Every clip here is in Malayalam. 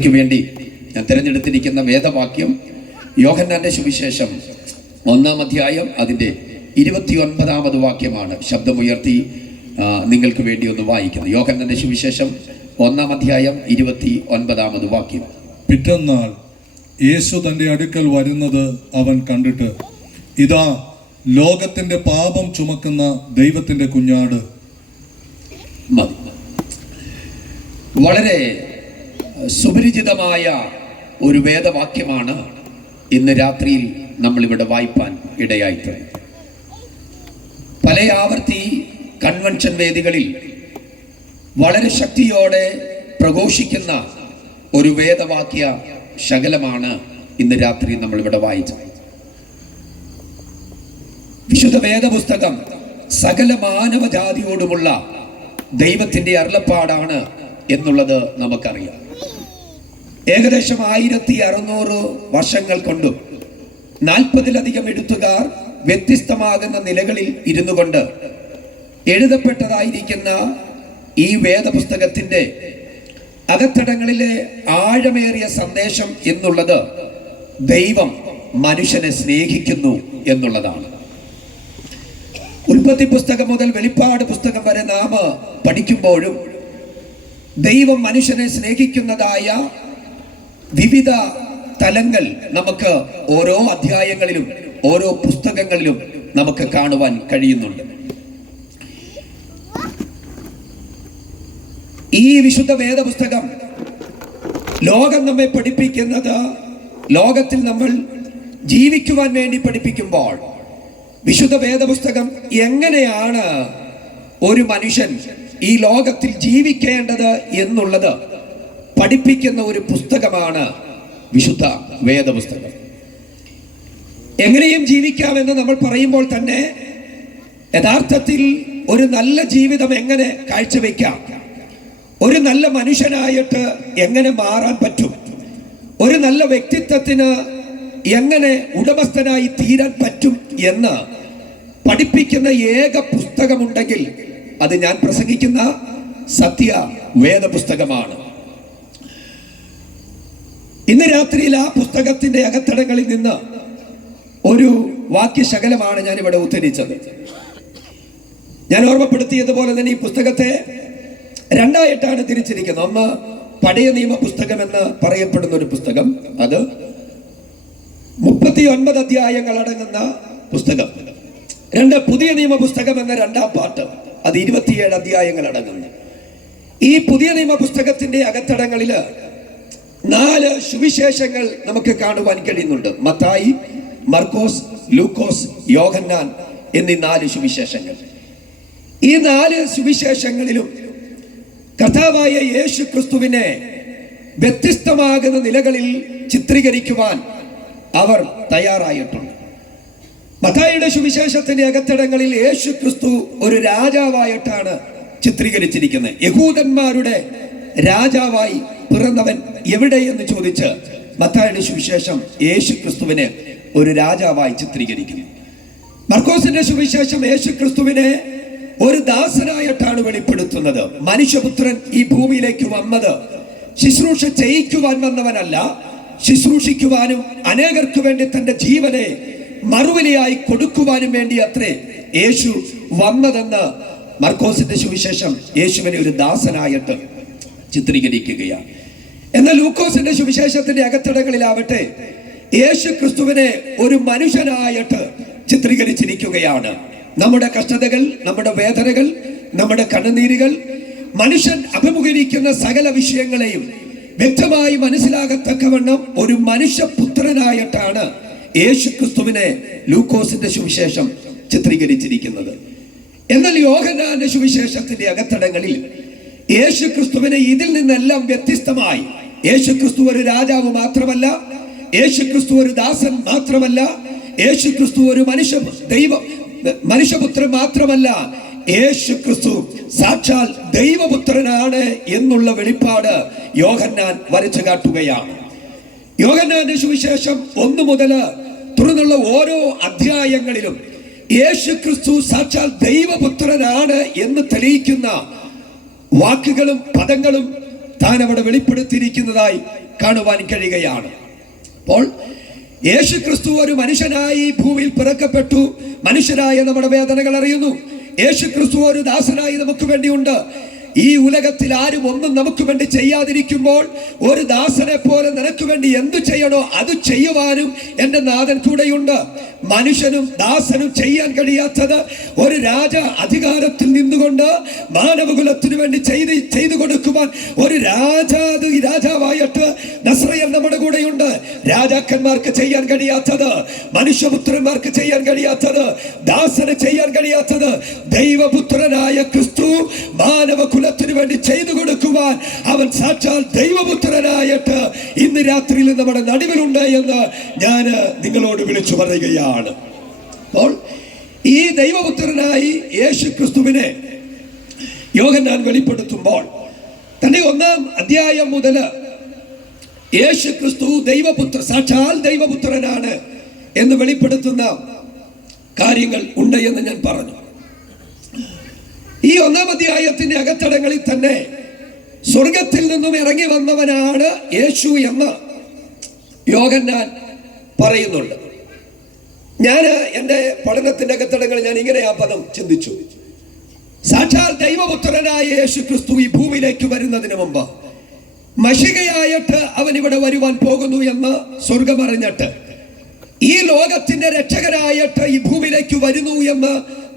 വേണ്ടി ഞാൻ തിരഞ്ഞെടുത്തിരിക്കുന്ന വേദവാക്യം യോഹന്നാന്റെ സുവിശേഷം 1-ാം അധ്യായം അതിൻ്റെ 29-ാമത് വാക്യമാണ്. ശബ്ദമുയർത്തി നിങ്ങൾക്ക് വേണ്ടി ഒന്ന് വായിക്കുന്നു. യോഹന്നാന്റെ സുവിശേഷം 1-ാം അധ്യായം 29-ാമത് വാക്യം. പിറ്റന്നാൾ യേശു തൻ്റെ അടുക്കൽ വരുന്നത് അവൻ കണ്ടിട്ട്, ഇതാ ലോകത്തിന്റെ പാപം ചുമക്കുന്ന ദൈവത്തിന്റെ കുഞ്ഞാട്. മതി. വളരെ സുപരിചിതമായ ഒരു വേദവാക്യമാണ് ഇന്ന് രാത്രിയിൽ നമ്മളിവിടെ വായിപ്പാൻ ഇടയായിട്ടുണ്ട്. പല ആവർത്തി കൺവെൻഷൻ വേദികളിൽ വളരെ ശക്തിയോടെ പ്രഘോഷിക്കുന്ന ഒരു വേദവാക്യ ശകലമാണ് ഇന്ന് രാത്രി നമ്മളിവിടെ വായിച്ചത്. വിശുദ്ധ വേദപുസ്തകം സകല മാനവജാതിയോടുമുള്ള ദൈവത്തിന്റെ അരുളപ്പാടാണ് എന്നുള്ളത് നമുക്കറിയാം. ഏകദേശം 1600 വർഷങ്ങൾ കൊണ്ടും 40-ലധികം എഴുത്തുകാർ വ്യത്യസ്തമാകുന്ന നിലകളിൽ ഇരുന്നു കൊണ്ട് എഴുതപ്പെട്ടതായിരിക്കുന്ന ഈ വേദപുസ്തകത്തിന്റെ അകത്തടങ്ങളിലെ ആഴമേറിയ സന്ദേശം എന്നുള്ളത് ദൈവം മനുഷ്യനെ സ്നേഹിക്കുന്നു എന്നുള്ളതാണ്. ഉൽപ്പത്തി പുസ്തകം മുതൽ വെളിപ്പാട് പുസ്തകം വരെ നാം പഠിക്കുമ്പോഴും ദൈവം മനുഷ്യനെ സ്നേഹിക്കുന്നതായ വിവിധ തലങ്ങൾ നമുക്ക് ഓരോ അധ്യായങ്ങളിലും ഓരോ പുസ്തകങ്ങളിലും നമുക്ക് കാണുവാൻ കഴിയുന്നുണ്ട്. ഈ വിശുദ്ധ വേദപുസ്തകം ലോകം നമ്മെ പഠിപ്പിക്കുന്നത്, ലോകത്തിൽ നമ്മൾ ജീവിക്കുവാൻ വേണ്ടി പഠിപ്പിക്കുമ്പോൾ വിശുദ്ധ വേദപുസ്തകം എങ്ങനെയാണ് ഒരു മനുഷ്യൻ ഈ ലോകത്തിൽ ജീവിക്കേണ്ടത് എന്നുള്ളത് പഠിപ്പിക്കുന്ന ഒരു പുസ്തകമാണ് വിശുദ്ധ വേദപുസ്തകം. എങ്ങനെയും ജീവിക്കാമെന്ന് നമ്മൾ പറയുമ്പോൾ തന്നെ യഥാർത്ഥത്തിൽ ഒരു നല്ല ജീവിതം എങ്ങനെ കാഴ്ചവെക്കാം, ഒരു നല്ല മനുഷ്യനായിട്ട് എങ്ങനെ മാറാൻ പറ്റും, ഒരു നല്ല വ്യക്തിത്വത്തിന് എങ്ങനെ ഉടമസ്ഥനായി തീരാൻ പറ്റും എന്ന് പഠിപ്പിക്കുന്ന ഏക പുസ്തകമുണ്ടെങ്കിൽ അത് ഞാൻ പ്രസംഗിക്കുന്ന സത്യ വേദപുസ്തകമാണ്. ഇന്ന് രാത്രിയിൽ ആ പുസ്തകത്തിന്റെ അകത്തടങ്ങളിൽ നിന്ന് ഒരു വാക്യശകലമാണ് ഞാൻ ഇവിടെ ഉദ്ധരിച്ചത്. ഞാൻ ഓർമ്മപ്പെടുത്തിയതുപോലെ തന്നെ ഈ പുസ്തകത്തെ രണ്ടായിട്ടാണ് തിരിച്ചിരിക്കുന്നത്. ഒന്ന് പഴയ നിയമ പുസ്തകം എന്ന് പറയപ്പെടുന്ന ഒരു പുസ്തകം, അത് 39 അധ്യായങ്ങൾ അടങ്ങുന്ന പുസ്തകം. രണ്ട് പുതിയ നിയമ പുസ്തകം എന്ന രണ്ടാം പാർട്ട്, അത് 27 അധ്യായങ്ങൾ അടങ്ങുന്നു. ഈ പുതിയ നിയമ പുസ്തകത്തിന്റെ അകത്തടങ്ങളിൽ 4 സുവിശേഷങ്ങൾ നമുക്ക് കാണുവാൻ കഴിയുന്നുണ്ട്. മത്തായി, മർക്കോസ്, ലൂക്കോസ്, യോഹന്നാൻ എന്നീ 4 സുവിശേഷങ്ങൾ. ഈ 4 സുവിശേഷങ്ങളിലും കർത്താവായ യേശു ക്രിസ്തുവിനെ വ്യത്യസ്തമാകുന്ന നിലകളിൽ ചിത്രീകരിക്കുവാൻ അവർ തയ്യാറായിട്ടുണ്ട്. മത്തായിയുടെ സുവിശേഷത്തിന്റെ അകത്തടങ്ങളിൽ യേശു ക്രിസ്തു ഒരു രാജാവായിട്ടാണ് ചിത്രീകരിച്ചിരിക്കുന്നത്. യഹൂദന്മാരുടെ രാജാവായി പിറന്നവൻ എവിടെയെന്ന് ചോദിച്ച് മത്തായിയുടെ സുവിശേഷം യേശു ക്രിസ്തുവിനെ ഒരു രാജാവായി ചിത്രീകരിക്കുന്നു. മർക്കോസിന്റെ സുവിശേഷം യേശു ക്രിസ്തുവിനെ ഒരു ദാസനായിട്ടാണ് വെളിപ്പെടുത്തുന്നത്. മനുഷ്യപുത്രൻ ഈ ഭൂമിയിലേക്ക് വന്നത് ശുശ്രൂഷ ചെയ്യിക്കുവാൻ വന്നവനല്ല, ശുശ്രൂഷിക്കുവാനും അനേകർക്ക് വേണ്ടി തന്റെ ജീവനെ മറുവിലയായി കൊടുക്കുവാനും വേണ്ടി അത്രേ യേശു വന്നതെന്ന് മർക്കോസിന്റെ സുവിശേഷം യേശുവിനെ ഒരു ദാസനായിട്ട് ചിത്രീകരിക്കുകയാണ്. എന്നാൽ ലൂക്കോസിന്റെ സുവിശേഷത്തിന്റെ അകത്തടങ്ങളിലാവട്ടെ യേശു ക്രിസ്തുവിനെ ഒരു മനുഷ്യനായിട്ട് ചിത്രീകരിച്ചിരിക്കുകയാണ്. നമ്മുടെ കഷ്ടതകൾ, നമ്മുടെ വേദനകൾ, നമ്മുടെ കണ്ണുനീരുകൾ, മനുഷ്യൻ അഭിമുഖീകരിക്കുന്ന സകല വിഷയങ്ങളെയും വ്യക്തമായി മനസ്സിലാകത്തക്കവണ്ണം ഒരു മനുഷ്യപുത്രനായിട്ടാണ് യേശു ക്രിസ്തുവിനെ ലൂക്കോസിന്റെ സുവിശേഷം ചിത്രീകരിച്ചിരിക്കുന്നത്. എന്നാൽ യോഹന്നാന്റെ സുവിശേഷത്തിന്റെ അകത്തടങ്ങളിൽ യേശു ക്രിസ്തുവിനെ ഇതിൽ നിന്നെല്ലാം വ്യത്യസ്തമായി, യേശു ക്രിസ്തു ഒരു രാജാവ് മാത്രമല്ല, യേശു ക്രിസ്തു ഒരു ദാസൻ മാത്രമല്ല, യേശു ക്രിസ്തു ഒരു മനുഷ്യപുത്രൻ മാത്രമല്ല, യേശു ക്രിസ്തു സാക്ഷാൽ ദൈവപുത്രനാണ് എന്നുള്ള വെളിപ്പാട് യോഹന്നാൻ വരച്ചു കാട്ടുകയാണ്. യോഹന്നാന്റെ സുവിശേഷം 1 മുതൽ തുടർന്നുള്ള ഓരോ അധ്യായങ്ങളിലും യേശു ക്രിസ്തു സാക്ഷാൽ ദൈവപുത്രനാണ് എന്ന് തെളിയിക്കുന്ന വാക്കുകളും പദങ്ങളും താൻ അവിടെ വെളിപ്പെടുത്തിയിരിക്കുന്നതായി കാണുവാൻ കഴിയുകയാണ്. അപ്പോൾ യേശു ക്രിസ്തു ഒരു മനുഷ്യനായി ഭൂമിയിൽ പിറക്കപ്പെട്ടു. മനുഷ്യരായ നമ്മുടെ വേദനകൾ അറിയുന്നു. യേശു ക്രിസ്തു ഒരു ദാസനായി നമുക്ക് വേണ്ടിയുണ്ട്. ഈ ഉലകത്തിൽ ആരും ഒന്നും നമുക്ക് വേണ്ടി ചെയ്യാതിരിക്കുമ്പോൾ ഒരു ദാസനെ പോലെ നിനക്ക് വേണ്ടി എന്തു ചെയ്യണോ അത് ചെയ്യുവാനും എൻ്റെ നാഥൻ കൂടെയുണ്ട്. മനുഷ്യനും ദാസനും ചെയ്യാൻ കഴിയാത്തത് ഒരു രാജ അധികാരത്തിൽ നിന്നുകൊണ്ട് മാനവകുലത്തിനു വേണ്ടി ചെയ്തു കൊടുക്കുവാൻ ഒരു രാജാവായിട്ട് നസ്രയൻ നമ്മുടെ കൂടെയുണ്ട്. രാജാക്കന്മാർക്ക് ചെയ്യാൻ കഴിയാത്തത്, മനുഷ്യപുത്രന്മാർക്ക് ചെയ്യാൻ കഴിയാത്തത്, ദാസന് ചെയ്യാൻ കഴിയാത്തത് ദൈവപുത്രനായ ക്രിസ്തു മാനവകുലത്തിനു വേണ്ടി ചെയ്തു കൊടുക്കുവാൻ അവൻ സാക്ഷാൽ ദൈവപുത്രനായിട്ട് ഇന്ന് രാത്രിയിൽ നമ്മുടെ നടുവിലുണ്ട് എന്ന് ഞാൻ നിങ്ങളോട് വിളിച്ചു പറയുകയാണ്. അപ്പോൾ ഈ ദൈവപുത്രനായി യേശു ക്രിസ്തുവിനെ യോഹന്നാൻ വെളിപ്പെടുത്തുമ്പോൾ തന്റെ 1-ാം അധ്യായം മുതൽ യേശു ക്രിസ്തു സാക്ഷാൽ ദൈവപുത്രനാണ് എന്ന് വെളിപ്പെടുത്തുന്ന കാര്യങ്ങൾ ഉണ്ട് എന്ന് ഞാൻ പറഞ്ഞു. ഈ 1-ാം അധ്യായത്തിന്റെ അകത്തടങ്ങളിൽ തന്നെ സ്വർഗത്തിൽ നിന്നും ഇറങ്ങി വന്നവനാണ് യേശു എന്ന് യോഹന്നാൻ പറയുന്നുണ്ട്. ഞാൻ എൻ്റെ പഠനത്തിന്റെ അകത്തടങ്ങളിൽ ഞാൻ ഇങ്ങനെ ആ പദം ചിന്തിച്ചു. സാക്ഷാൽ ദൈവപുത്രനായ യേശു ക്രിസ്തു ഈ ഭൂമിയിലേക്ക് വരുന്നതിന് മുമ്പ് മശികയായിട്ട് അവൻ ഇവിടെ വരുവാൻ പോകുന്നു എന്ന് സ്വർഗം അറിഞ്ഞിട്ട് ഈ ലോകത്തിന്റെ രക്ഷകനായിട്ട് ഈ ഭൂമിയിലേക്ക് വരുന്നു എന്ന്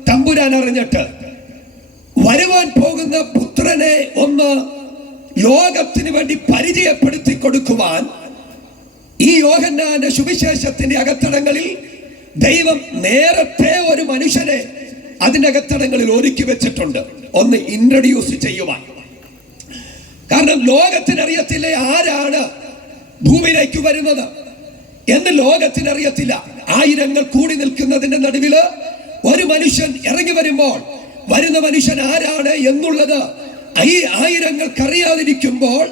തമ്പുരാൻ അറിഞ്ഞിട്ട് വരുവാൻ പോകുന്ന പുത്രനെ ഒന്ന് ലോകത്തിന് വേണ്ടി പരിചയപ്പെടുത്തി കൊടുക്കുവാൻ ഈ യോഹന്നാന്റെ സുവിശേഷത്തിന്റെ അകത്തടങ്ങളിൽ ദൈവം നേരത്തെ ഒരു മനുഷ്യനെ അതിന്റെ അകത്തടങ്ങളിൽ ഒരുക്കി വെച്ചിട്ടുണ്ട്, ഒന്ന് ഇൻട്രൊഡ്യൂസ് ചെയ്യുവാൻ. കാരണം ലോകത്തിനറിയത്തില്ല ആരാണ് ഭൂമിയിലേക്ക് വരുന്നത് എന്ന് ലോകത്തിനറിയത്തില്ല. ആയിരങ്ങൾ കൂടി നിൽക്കുന്നതിന്റെ നടുവില് ഒരു മനുഷ്യൻ ഇറങ്ങി വരുമ്പോൾ വരുന്ന മനുഷ്യൻ ആരാണ് എന്നുള്ളത് ഈ ആയിരങ്ങൾക്കറിയാതിരിക്കുമ്പോൾ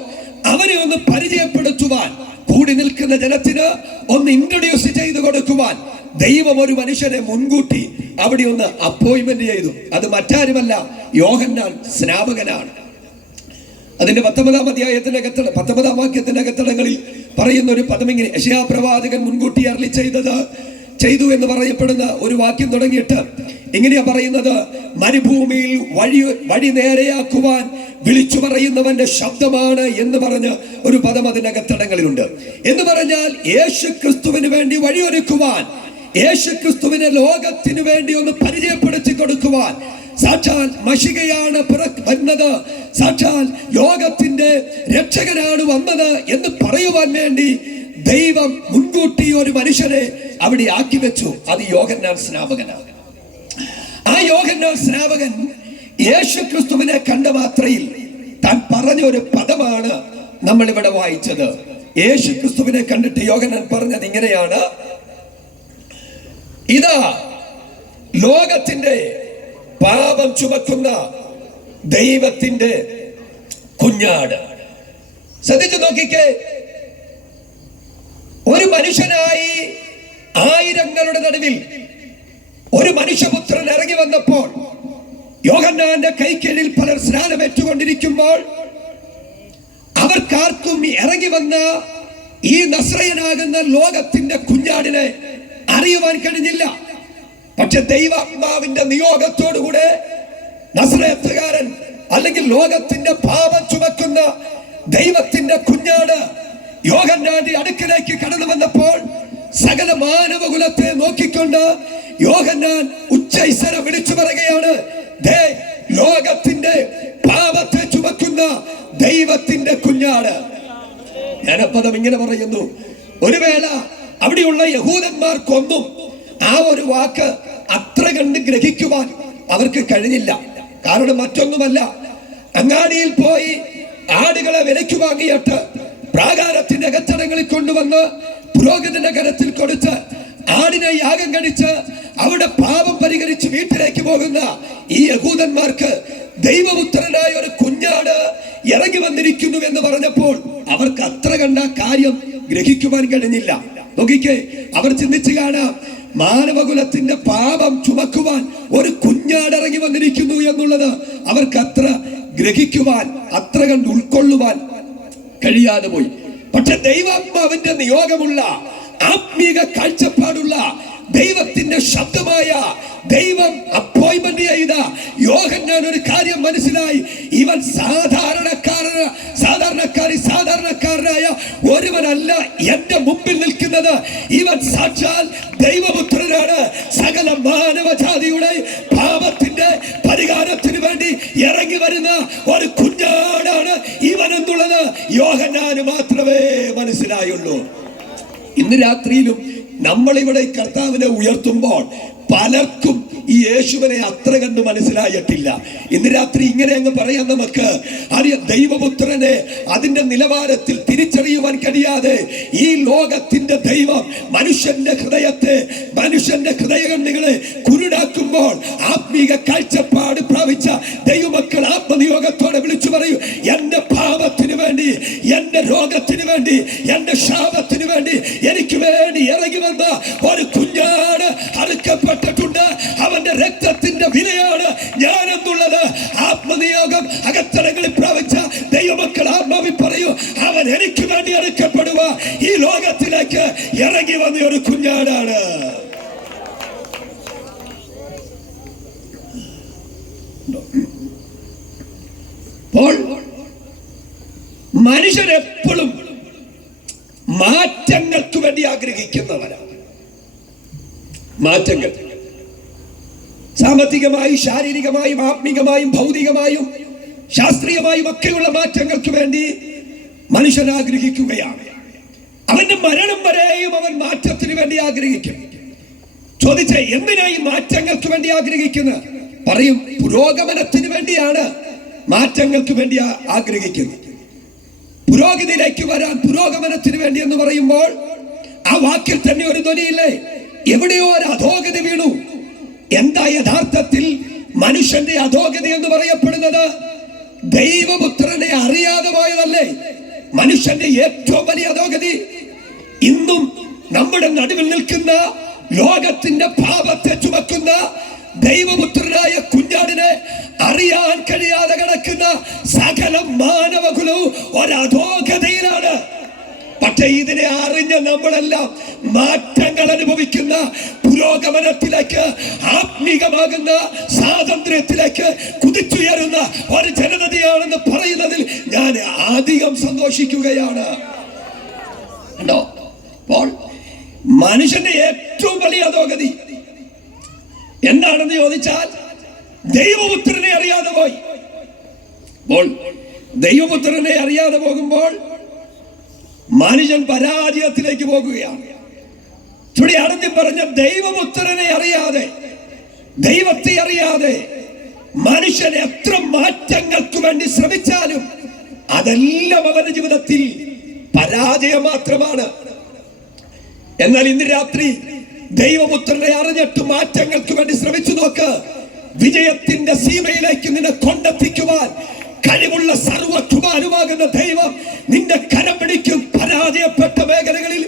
അവനെ ഒന്ന് പരിചയപ്പെടുത്തുവാൻ, കൂടി നിൽക്കുന്ന ജനത്തിന് ഒന്ന് ഇൻട്രൊഡ്യൂസ് ചെയ്തു കൊടുക്കുവാൻ ദൈവം ഒരു മനുഷ്യനെ മുൻകൂട്ടി അവിടെ ഒന്ന് അപ്പോയിന്റ്മെന്റ് ചെയ്തു. അത് മറ്റാരുമല്ല, യോഹന്നാൻ സ്നാപകനാണ്. അതിന്റെ 19-ാം അധ്യായത്തിന്റെ 19-ാം വാക്യത്തിന്റെ അകത്തടങ്ങളിൽ പറയുന്ന ഒരു പദം ഇങ്ങനെ, യെശയ്യാ പ്രവാചകൻ മുൻകൂട്ടി അരുളി ചെയ്തു എന്ന് പറയപ്പെടുന്ന ഒരു വാക്യം തുടങ്ങിയിട്ട് ഇങ്ങനെയാ പറയുന്നത്: മരുഭൂമിയിൽ വഴി നേരെയാക്കുവാൻ വിളിച്ചു പറയുന്നവന്റെ ശബ്ദമാണ് എന്ന് പറഞ്ഞ് ഒരു പദം അതിനകത്തടങ്ങളിലുണ്ട്. എന്ന് പറഞ്ഞാൽ യേശു ക്രിസ്തുവിന് വേണ്ടി വഴിയൊരുക്കുവാൻ, യേശു ക്രിസ്തുവിനെ ലോകത്തിന് വേണ്ടി ഒന്ന് പരിചയപ്പെടുത്തി കൊടുക്കുവാൻ, സാക്ഷാൽ മശികയാണ് വന്നത്, സാക്ഷാൽ ലോകത്തിന്റെ രക്ഷകനാണ് വന്നത് എന്ന് പറയുവാൻ വേണ്ടി ദൈവം മുൻകൂട്ടി ഒരു മനുഷ്യനെ അവിടെ ആക്കി വെച്ചു. അത് യോഹന്നാൻ സ്നാപകനാണ്. ആ യോഹന്നാൻ സ്നാപകൻ യേശു ക്രിസ്തുവിനെ കണ്ട മാത്രയിൽ താൻ പറഞ്ഞ ഒരു പദമാണ് നമ്മൾ ഇവിടെ വായിച്ചത്. യേശു ക്രിസ്തുവിനെ കണ്ടിട്ട് യോഹന്നാൻ പറഞ്ഞത് ഇങ്ങനെയാണ്: ഇതാ ലോകത്തിന്റെ പാപം ചുമക്കുന്ന ദൈവത്തിന്റെ കുഞ്ഞാട്. ശ്രദ്ധിച്ചു നോക്കിക്കേ, ഒരു മനുഷ്യനായി ആയിരങ്ങളുടെ നടുവിൽ ഒരു മനുഷ്യപുത്രൻ ഇറങ്ങി വന്നപ്പോൾ യോഹന്നാന്റെ കൈക്കീഴിൽ പലർ സ്നാനമേറ്റുകൊണ്ടിരിക്കുമ്പോൾ അവർക്കാർക്കും ഇറങ്ങി വന്ന ഈ നസ്രയനാകുന്ന ലോകത്തിന്റെ കുഞ്ഞാടിനെ അറിയുവാൻ കഴിഞ്ഞില്ല. പക്ഷെ ദൈവാത്മാവിന്റെ നിയോഗത്തോടുകൂടെ നസ്രയത്തുകാരൻ അല്ലെങ്കിൽ ലോകത്തിന്റെ പാപം ചുമക്കുന്ന ദൈവത്തിന്റെ കുഞ്ഞാട് യോഹന്നാന്റെ അടുക്കലേക്ക് കടന്നു വന്നപ്പോൾ സകല മാനവകുലത്തെ നോക്കിക്കൊണ്ട് യോഹന്നാൻ ഉച്ചൈസ്വരം വിളിച്ചു പറയുകയാണ്: ദേ ലോകത്തിന്റെ പാപത്തെ ചുമക്കുന്ന ദൈവത്തിന്റെ കുഞ്ഞാട്. ഞാനപ്പദം ഇങ്ങനെ പറയുന്നു. ഒരു വേള അവിടെയുള്ള യഹൂദന്മാർക്കൊന്നും ആ ഒരു വാക്ക് അത്ര കണ്ട് ഗ്രഹിക്കുവാൻ അവർക്ക് കഴിഞ്ഞില്ല. കാരണം മറ്റൊന്നുമല്ല, അങ്ങാടിയിൽ പോയി ആടുകളെ വിലയ്ക്ക് വാങ്ങിയിട്ട് പ്രാകാരത്തിന്റെ അകത്തടങ്ങളിൽ കൊണ്ടുവന്ന് പുരോഹിതന്റെ കരത്തിൽ കൊടുത്ത് ആടിനെ യാഗം കഴിച്ച് അവിടെ പാപം പരിഹരിച്ച് വീട്ടിലേക്ക് പോകുന്ന ഈ യഹൂദന്മാർക്ക് ദൈവപുത്രനായ ഒരു കുഞ്ഞാട് ഇറങ്ങി വന്നിരിക്കുന്നു എന്ന് പറഞ്ഞപ്പോൾ അവർക്ക് അത്ര കണ്ട കാര്യം ഗ്രഹിക്കുവാൻ കഴിഞ്ഞില്ല. നോക്കിക്കേ, അവർ ചിന്തിച്ചു കാണാം, മാനവകുലത്തിന്റെ പാപം ചുമക്കുവാൻ ഒരു കുഞ്ഞാട് ഇറങ്ങി വന്നിരിക്കുന്നു എന്നുള്ളത് അവർക്ക് അത്ര ഗ്രഹിക്കുവാൻ, അത്ര കണ്ട് ഉൾക്കൊള്ളുവാൻ കഴിയാതെ പോയി. പക്ഷെ ദൈവാത്മാവിന്റെ നിയോഗമുള്ള ആത്മീക കാഴ്ചപ്പാടുള്ള ദൈവത്തിന്റെ ശബ്ദമായ ദൈവം അപ്പോയിന്റ്മെന്റ് ചെയ്ത യോഹന്നാൻ ഒരു കാര്യം മനസ്സിലായി. ഇവൻ സാധാരണക്കാരനായ ഒരുവനല്ല എന്റെ മുമ്പിൽ നിൽക്കുന്നത്. ഇവൻ സാക്ഷാൽ ദൈവപുത്രനാണ്. സകല മാനവജാതിയുടെ പാപത്തിന്റെ പരിഹാരത്തിന് വേണ്ടി ഇറങ്ങി വരുന്ന ഒരു കുഞ്ഞാടാണ് ഇവൻ എന്നുള്ളത് യോഹന്നാന് മാത്രമേ മനസ്സിലായുള്ളൂ. ഇന്ന് രാത്രിയിലും നമ്മളിവിടെ കർത്താവിനെ ഉയർത്തുമ്പോൾ പലർക്കും ഈ യേശുവിനെ അത്ര കണ്ട് മനസ്സിലായിട്ടില്ല. ഇന്ന് രാത്രി ഇങ്ങനെ അങ്ങ് പറയാൻ നമുക്ക് അറിയാം, ദൈവപുത്രനെ അതിന്റെ നിലവാരത്തിൽ തിരിച്ചറിയുവാൻ കഴിയാതെ ഈ ലോകത്തിന്റെ ദൈവം മനുഷ്യന്റെ ഹൃദയകണ്ണികളെ കുരുടാക്കുമ്പോൾ ആത്മീക കാഴ്ചപ്പാട് പ്രാപിച്ച ദൈവമക്കൾ ആത്മനിയോഗത്തോടെ വിളിച്ചു പറയൂ, എന്റെ പാപത്തിന് വേണ്ടി, എന്റെ രോഗത്തിന് വേണ്ടി, എന്റെ ശാപത്തിന് വേണ്ടി എനിക്ക് വേണ്ടി ഇറങ്ങി വന്ന ഒരു കുഞ്ഞാട് അറുക്കപ്പെട്ടിട്ടുണ്ട്. അവന്റെ രക്തത്തിന്റെ വിലയാണ് ഞാൻ എന്നുള്ളത് ആത്മനിയോഗം അകത്തടങ്ങളിൽ പ്രാപിച്ച ദൈവമക്കൾ ആത്മാവിൽ പറയൂ, അവൻ എനിക്ക് വേണ്ടി അറുക്കപ്പെടുക ഈ ലോകത്തിലേക്ക് ഇറങ്ങി വന്ന ഒരു കുഞ്ഞാടാണ്. മനുഷ്യരെപ്പോഴും മാറ്റങ്ങൾക്ക് വേണ്ടി ആഗ്രഹിക്കുന്നവരാണ്. മാറ്റങ്ങൾ സാമ്പത്തികമായും ശാരീരികമായും ആത്മീകമായും ഭൗതികമായും ശാസ്ത്രീയമായും ഒക്കെയുള്ള മാറ്റങ്ങൾക്ക് വേണ്ടി മനുഷ്യൻ ആഗ്രഹിക്കുകയാണ്. അവന്റെ മരണം വരെയും അവൻ മാറ്റത്തിന് വേണ്ടി ആഗ്രഹിക്കും. ചോദിച്ച എന്തിനായി മാറ്റങ്ങൾക്ക് വേണ്ടി ആഗ്രഹിക്കുന്നത്? പറയും, പുരോഗമനത്തിന് വേണ്ടിയാണ് മാറ്റങ്ങൾക്ക് വേണ്ടി ആഗ്രഹിക്കുന്നത്. പുരോഗതിയിലേക്ക് വരാൻ പുരോഗമനത്തിന് വേണ്ടി എന്ന് പറയുമ്പോൾ ആ വാക്കിൽ തന്നെ ഒരു ധ്വനിയില്ലേ? എവിടെയോ ഒരു അധോഗതി വീണു. എന്താ യഥാർത്ഥത്തിൽ മനുഷ്യന്റെ അധോഗതി എന്ന് പറയപ്പെടുന്നത്? ദൈവപുത്രനെ അറിയാതെ പോയതല്ലേ മനുഷ്യന്റെ ഏറ്റവും വലിയ അധോഗതി. ഇന്നും നമ്മുടെ നടുവിൽ നിൽക്കുന്ന ലോകത്തിന്റെ പാപത്തെ ചുമക്കുന്ന ദൈവപുത്രനായ കുഞ്ഞാടിനെ അറിയാൻ കഴിയാതെ കിടക്കുന്ന സകല മാനവകുലവും ഒരധോഗതിയിലാണ്. പക്ഷെ ഇതിനെ അറിഞ്ഞ നമ്മളെല്ലാം മാറ്റങ്ങൾ അനുഭവിക്കുന്ന, പുരോഗമനത്തിലേക്ക്, ആത്മീകമാകുന്ന സ്വാതന്ത്ര്യത്തിലേക്ക് കുതിച്ചുയരുന്ന ഒരു ജനതയാണെന്ന് പറയുന്നതിൽ ഞാൻ അധികം സന്തോഷിക്കുകയാണ്. മനുഷ്യന്റെ ഏറ്റവും വലിയ അധോഗതി എന്താണെന്ന് ചോദിച്ചാൽ ദൈവപുത്രനെ അറിയാതെ പോയി. ദൈവപുത്രനെ അറിയാതെ പോകുമ്പോൾ മനുഷ്യൻ പരാജയത്തിലേക്ക് പോകുകയാണ്. ചുടി അടഞ്ഞു പറഞ്ഞ ദൈവപുത്രനെ അറിയാതെ, ദൈവത്തെ അറിയാതെ മനുഷ്യൻ എത്ര മാറ്റങ്ങൾക്ക് വേണ്ടി ശ്രമിച്ചാലും അതെല്ലാം അവന്റെ ജീവിതത്തിൽ പരാജയം മാത്രമാണ്. എന്നാൽ ഇന്ന് രാത്രി ദൈവപുത്രനെ അറിഞ്ഞിട്ട് മാറ്റങ്ങൾക്ക് വേണ്ടി ശ്രമിച്ചു നോക്ക്. വിജയത്തിന്റെ സീമയിലേക്ക് നിന്നെ കൊണ്ടെത്തിക്കുവാൻ കഴിവുള്ള സർവ്വകുമാരുമാകുന്ന ദൈവം നിന്റെ കരം പിടിക്കും. പരാജയപ്പെട്ട മേഖലകളിൽ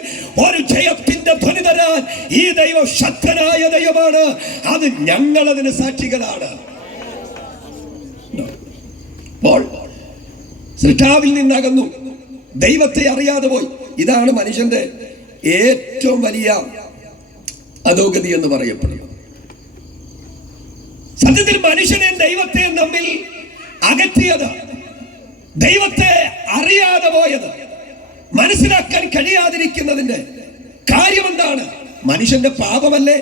ഒരു ജയത്തിന്റെ ധ്വനി തരാൻ ഈ ദൈവം ശക്തനായ ദൈവമാണ്. അത് ഞങ്ങൾ അതിന് സാക്ഷികളാണ്. സൃഷ്ടാവിൽ നിന്നകന്നു, ദൈവത്തെ അറിയാതെ പോയി. ഇതാണ് മനുഷ്യന്റെ ഏറ്റവും വലിയ അധോഗതി എന്ന് പറയപ്പെടുന്നത്. സത്യത്തിൽ മനുഷ്യനെ ദൈവത്തെയും തമ്മിൽ അകറ്റിയത്, ദൈവത്തെ അറിയാതെ പോയത്, മനസ്സിലാക്കാൻ കഴിയാതിരിക്കുന്നതിന്റെ കാര്യം എന്താണ്? മനുഷ്യന്റെ പാപമല്ലേ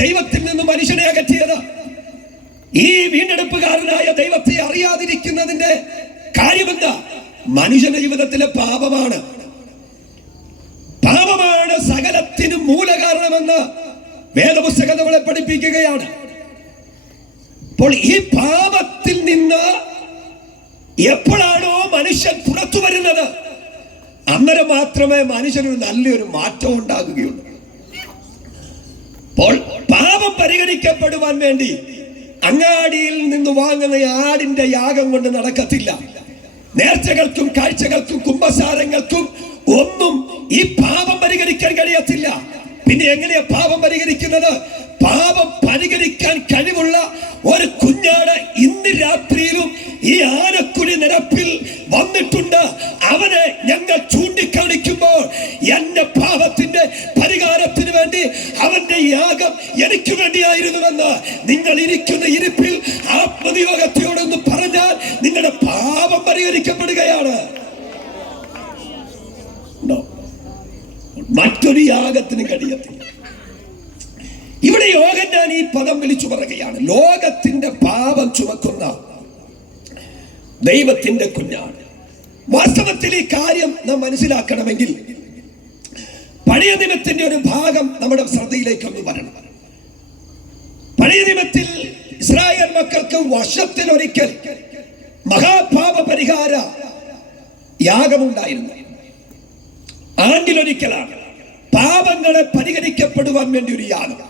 ദൈവത്തിൽ നിന്ന് മനുഷ്യനെ അകറ്റിയത്? ഈ വീണ്ടെടുപ്പുകാരനായ ദൈവത്തെ അറിയാതിരിക്കുന്നതിന്റെ കാര്യമെന്താ? മനുഷ്യന്റെ ജീവിതത്തിലെ പാപമാണ്. പാപമാണ് സകലത്തിനും മൂലകാരണമെന്ന് വേദപുസ്തകം നമ്മളെ പഠിപ്പിക്കുകയാണ്. അപ്പോൾ ഈ പാപത്തിൽ നിന്ന് എപ്പോഴാണോ മനുഷ്യൻ പുറത്തു വരുന്നത്, അന്നേരം മാത്രമേ മനുഷ്യനൊരു നല്ലൊരു മാറ്റം ഉണ്ടാകുകയുള്ളൂ. അപ്പോൾ പാപം പരിഹരിക്കപ്പെടുവാൻ വേണ്ടി അങ്ങാടിയിൽ നിന്ന് വാങ്ങുന്ന ആടിന്റെ യാഗം കൊണ്ട് നടക്കത്തില്ല. നേർച്ചകൾക്കും കാഴ്ചകൾക്കും കുംഭസാരങ്ങൾക്കും ഒന്നും ഈ പാപം പരിഹരിക്കാൻ കഴിയത്തില്ല. പിന്നെ എങ്ങനെയാ പാപം പരിഹരിക്കുന്നത്? പാപം പരിഹരിക്കാൻ കഴിവുള്ള ഒരു കുഞ്ഞാട് ഇന്ന് രാത്രിയിലും ഈ ആനക്കുഴി നിരപ്പിൽ വന്നിട്ടുണ്ട്. അവനെ ഞങ്ങൾ ചൂണ്ടിക്കാണിക്കുമ്പോൾ എന്റെ പാപത്തിന്റെ പരിഹാരത്തിന് വേണ്ടി അവന്റെ യാഗം എനിക്ക് വേണ്ടിയായിരുന്നുവെന്ന് നിങ്ങൾ ഇരിക്കുന്ന ഇരിപ്പിൽ ആത്മനിയോഗത്തോടെന്ന് പറഞ്ഞാൽ നിങ്ങളുടെ പാപം പരിഹരിക്കപ്പെടുകയാണ്. മറ്റൊരു യാഗത്തിന് കഴിയത്തില്ല. ഇവിടെ യോഹന്നാൻ ഈ പദം വിളിച്ചു പറയുകയാണ്, ലോകത്തിന്റെ പാപം ചുമക്കുന്ന ദൈവത്തിന്റെ കുഞ്ഞാണ്. വാസ്തവത്തിൽ ഈ കാര്യം നാം മനസ്സിലാക്കണമെങ്കിൽ പഴയ നിയമത്തിന്റെ ഒരു ഭാഗം നമ്മുടെ ശ്രദ്ധയിലേക്കൊന്ന് വരണം. പഴയ നിയമത്തിൽ ഇസ്രായേൽ മക്കൾക്ക് വർഷത്തിൽ ഒരിക്കൽ മഹാപാപ പരിഹാര യാഗമുണ്ടായിരുന്നു. ആണ്ടിലൊരിക്കലാണ് പാപങ്ങളെ പരിഹരിക്കപ്പെടുവാൻ വേണ്ടി ഒരു യാഗം.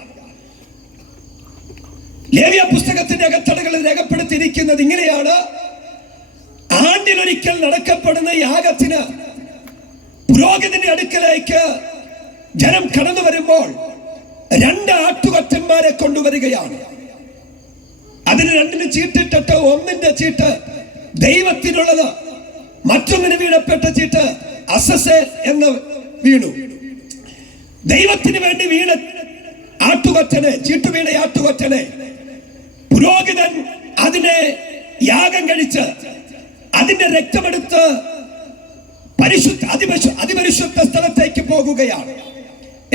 ലേവ്യ പുസ്തകത്തിന്റെ അകത്തടകളിൽ രേഖപ്പെടുത്തിയിരിക്കുന്നത് ഇങ്ങനെയാണ്: ആണ്ടിലൊരിക്കൽ നടക്കപ്പെടുന്ന യാഗത്തിന് പുരോഹിതന്റെ അടുക്കലേക്ക് ജനം കടന്നു വരുമ്പോൾ 2 ആട്ടുകൊറ്റന്മാരെ കൊണ്ടുവരികയാണ്. അതിന് 2 ചീട്ടിട്ടിട്ട് ഒന്നിന്റെ ചീട്ട് ദൈവത്തിനുള്ളത്, മറ്റൊന്നിന് വീണപ്പെട്ട ചീട്ട് അസസേൽ എന്ന് വീണു. ദൈവത്തിന് വേണ്ടി വീണ ആട്ടുകൊറ്റനെ, ചീട്ടുവീണ ആട്ടുകൊറ്റനെ പുരോഹിതൻ അതിനെ യാഗം കഴിച്ച് അതിന്റെ രക്തമെടുത്ത് അതിപരിശുദ്ധ സ്ഥലത്തേക്ക് പോകുകയാണ്.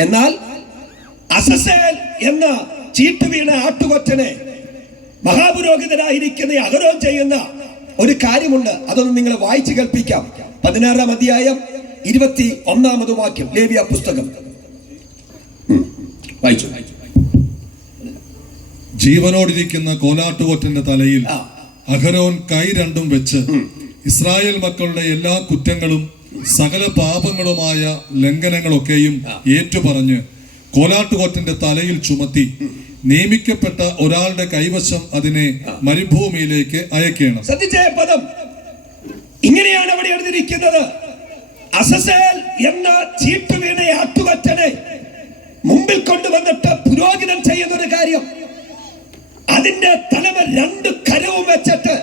എന്നാൽ അസസേൽ എന്ന ചീട്ടുവീണ ആട്ടുകൊറ്റനെ മഹാപുരോഹിതനായിരിക്കുന്ന അഹരോൻ ചെയ്യുന്ന ഒരു കാര്യമുണ്ട്. അതൊന്ന് നിങ്ങൾ വായിച്ചു കേൾപ്പിക്കാം. 16-ാം അധ്യായം 21-ാമത് വാക്യം, ലേവ്യ പുസ്തകം വായിച്ചു. ജീവനോടിരിക്കുന്ന കോലാട്ടുകൊറ്റന്റെ തലയിൽ അഹരോൻ കൈ രണ്ടും വെച്ച് ഇസ്രായേൽ മക്കളുടെ എല്ലാ കുറ്റങ്ങളും സകല പാപങ്ങളുമായ ലംഘനങ്ങളൊക്കെയും ഏറ്റുപറഞ്ഞ് കോലാട്ടുകൊറ്റന്റെ തലയിൽ ചുമത്തി നിയമിക്കപ്പെട്ട ഒരാളുടെ കൈവശം അതിനെ മരുഭൂമിയിലേക്ക് അയക്കണം. ശ്രദ്ധിച്ചേ പദം ഇങ്ങനെയാണ് അവിടെ എഴുതിയിരിക്കുന്നത്. അസസേൽ എന്ന ചീട്ടുവീണ ആട്ടുകൊറ്റനെ മുമ്പിൽ കൊണ്ടുവന്നിട്ട് പുരോഹിതൻ ചെയ്യുന്ന ഒരു കാര്യം, അതിന്റെ തലമ 2 കരവും വെച്ചിട്ട്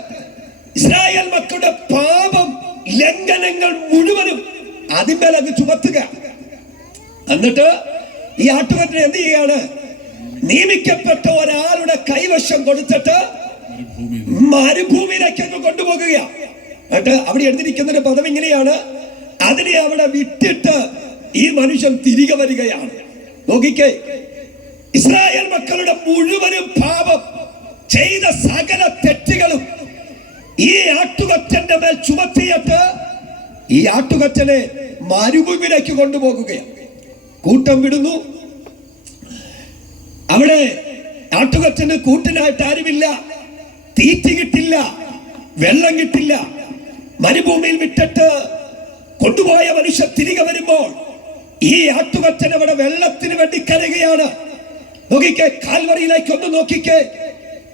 ഇസ്രായേൽ മക്കളുടെ പാപം ലംഘനങ്ങൾ മുഴുവനും അതിന്മേൽ അങ്ങ് ചുമത്തുക. എന്നിട്ട് ഈ ആട്ടുകൊറ്റനെ എന്ത് ചെയ്യാണ്? നിയമിക്കപ്പെട്ട ഒരാളുടെ കൈവശം കൊടുത്തിട്ട് മരുഭൂമിയിലേക്ക് അങ്ങ് കൊണ്ടുപോകുക. എന്നിട്ട് അവിടെ എഴുതിയിരിക്കുന്ന ഒരു പദം ഇങ്ങനെയാണ്: അതിനെ അവിടെ വിട്ടിട്ട് ഈ മനുഷ്യൻ തിരികെ വരികയാണ്. നോക്കിക്കേ, ഇസ്രായേൽ മക്കളുടെ മുഴുവനും പാപം ചെയ്ത സകല തെറ്റുകളും ഈ ആട്ടുകൊറ്റന്റെ മേൽ ചുമത്തിയിട്ട് ഈ ആട്ടുകൊറ്റനെ മരുഭൂമിയിലേക്ക് കൊണ്ടുപോകുകയാണ്. കൂട്ടം വിടുന്നു. അവിടെ ആട്ടുകൊറ്റന് കൂട്ടിനായിട്ട് ആരുമില്ല, തീറ്റി കിട്ടില്ല, വെള്ളം കിട്ടില്ല. മരുഭൂമിയിൽ വിട്ടിട്ട് കൊണ്ടുപോയ മനുഷ്യൻ തിരികെ വരുമ്പോൾ ഈ ആട്ടുകൊറ്റൻ അവിടെ വെള്ളത്തിന് വേണ്ടി കരയുകയാണ്. നോക്കിക്കേ, കാൽവറിയിലേക്ക് ഒന്ന് നോക്കിക്കേ.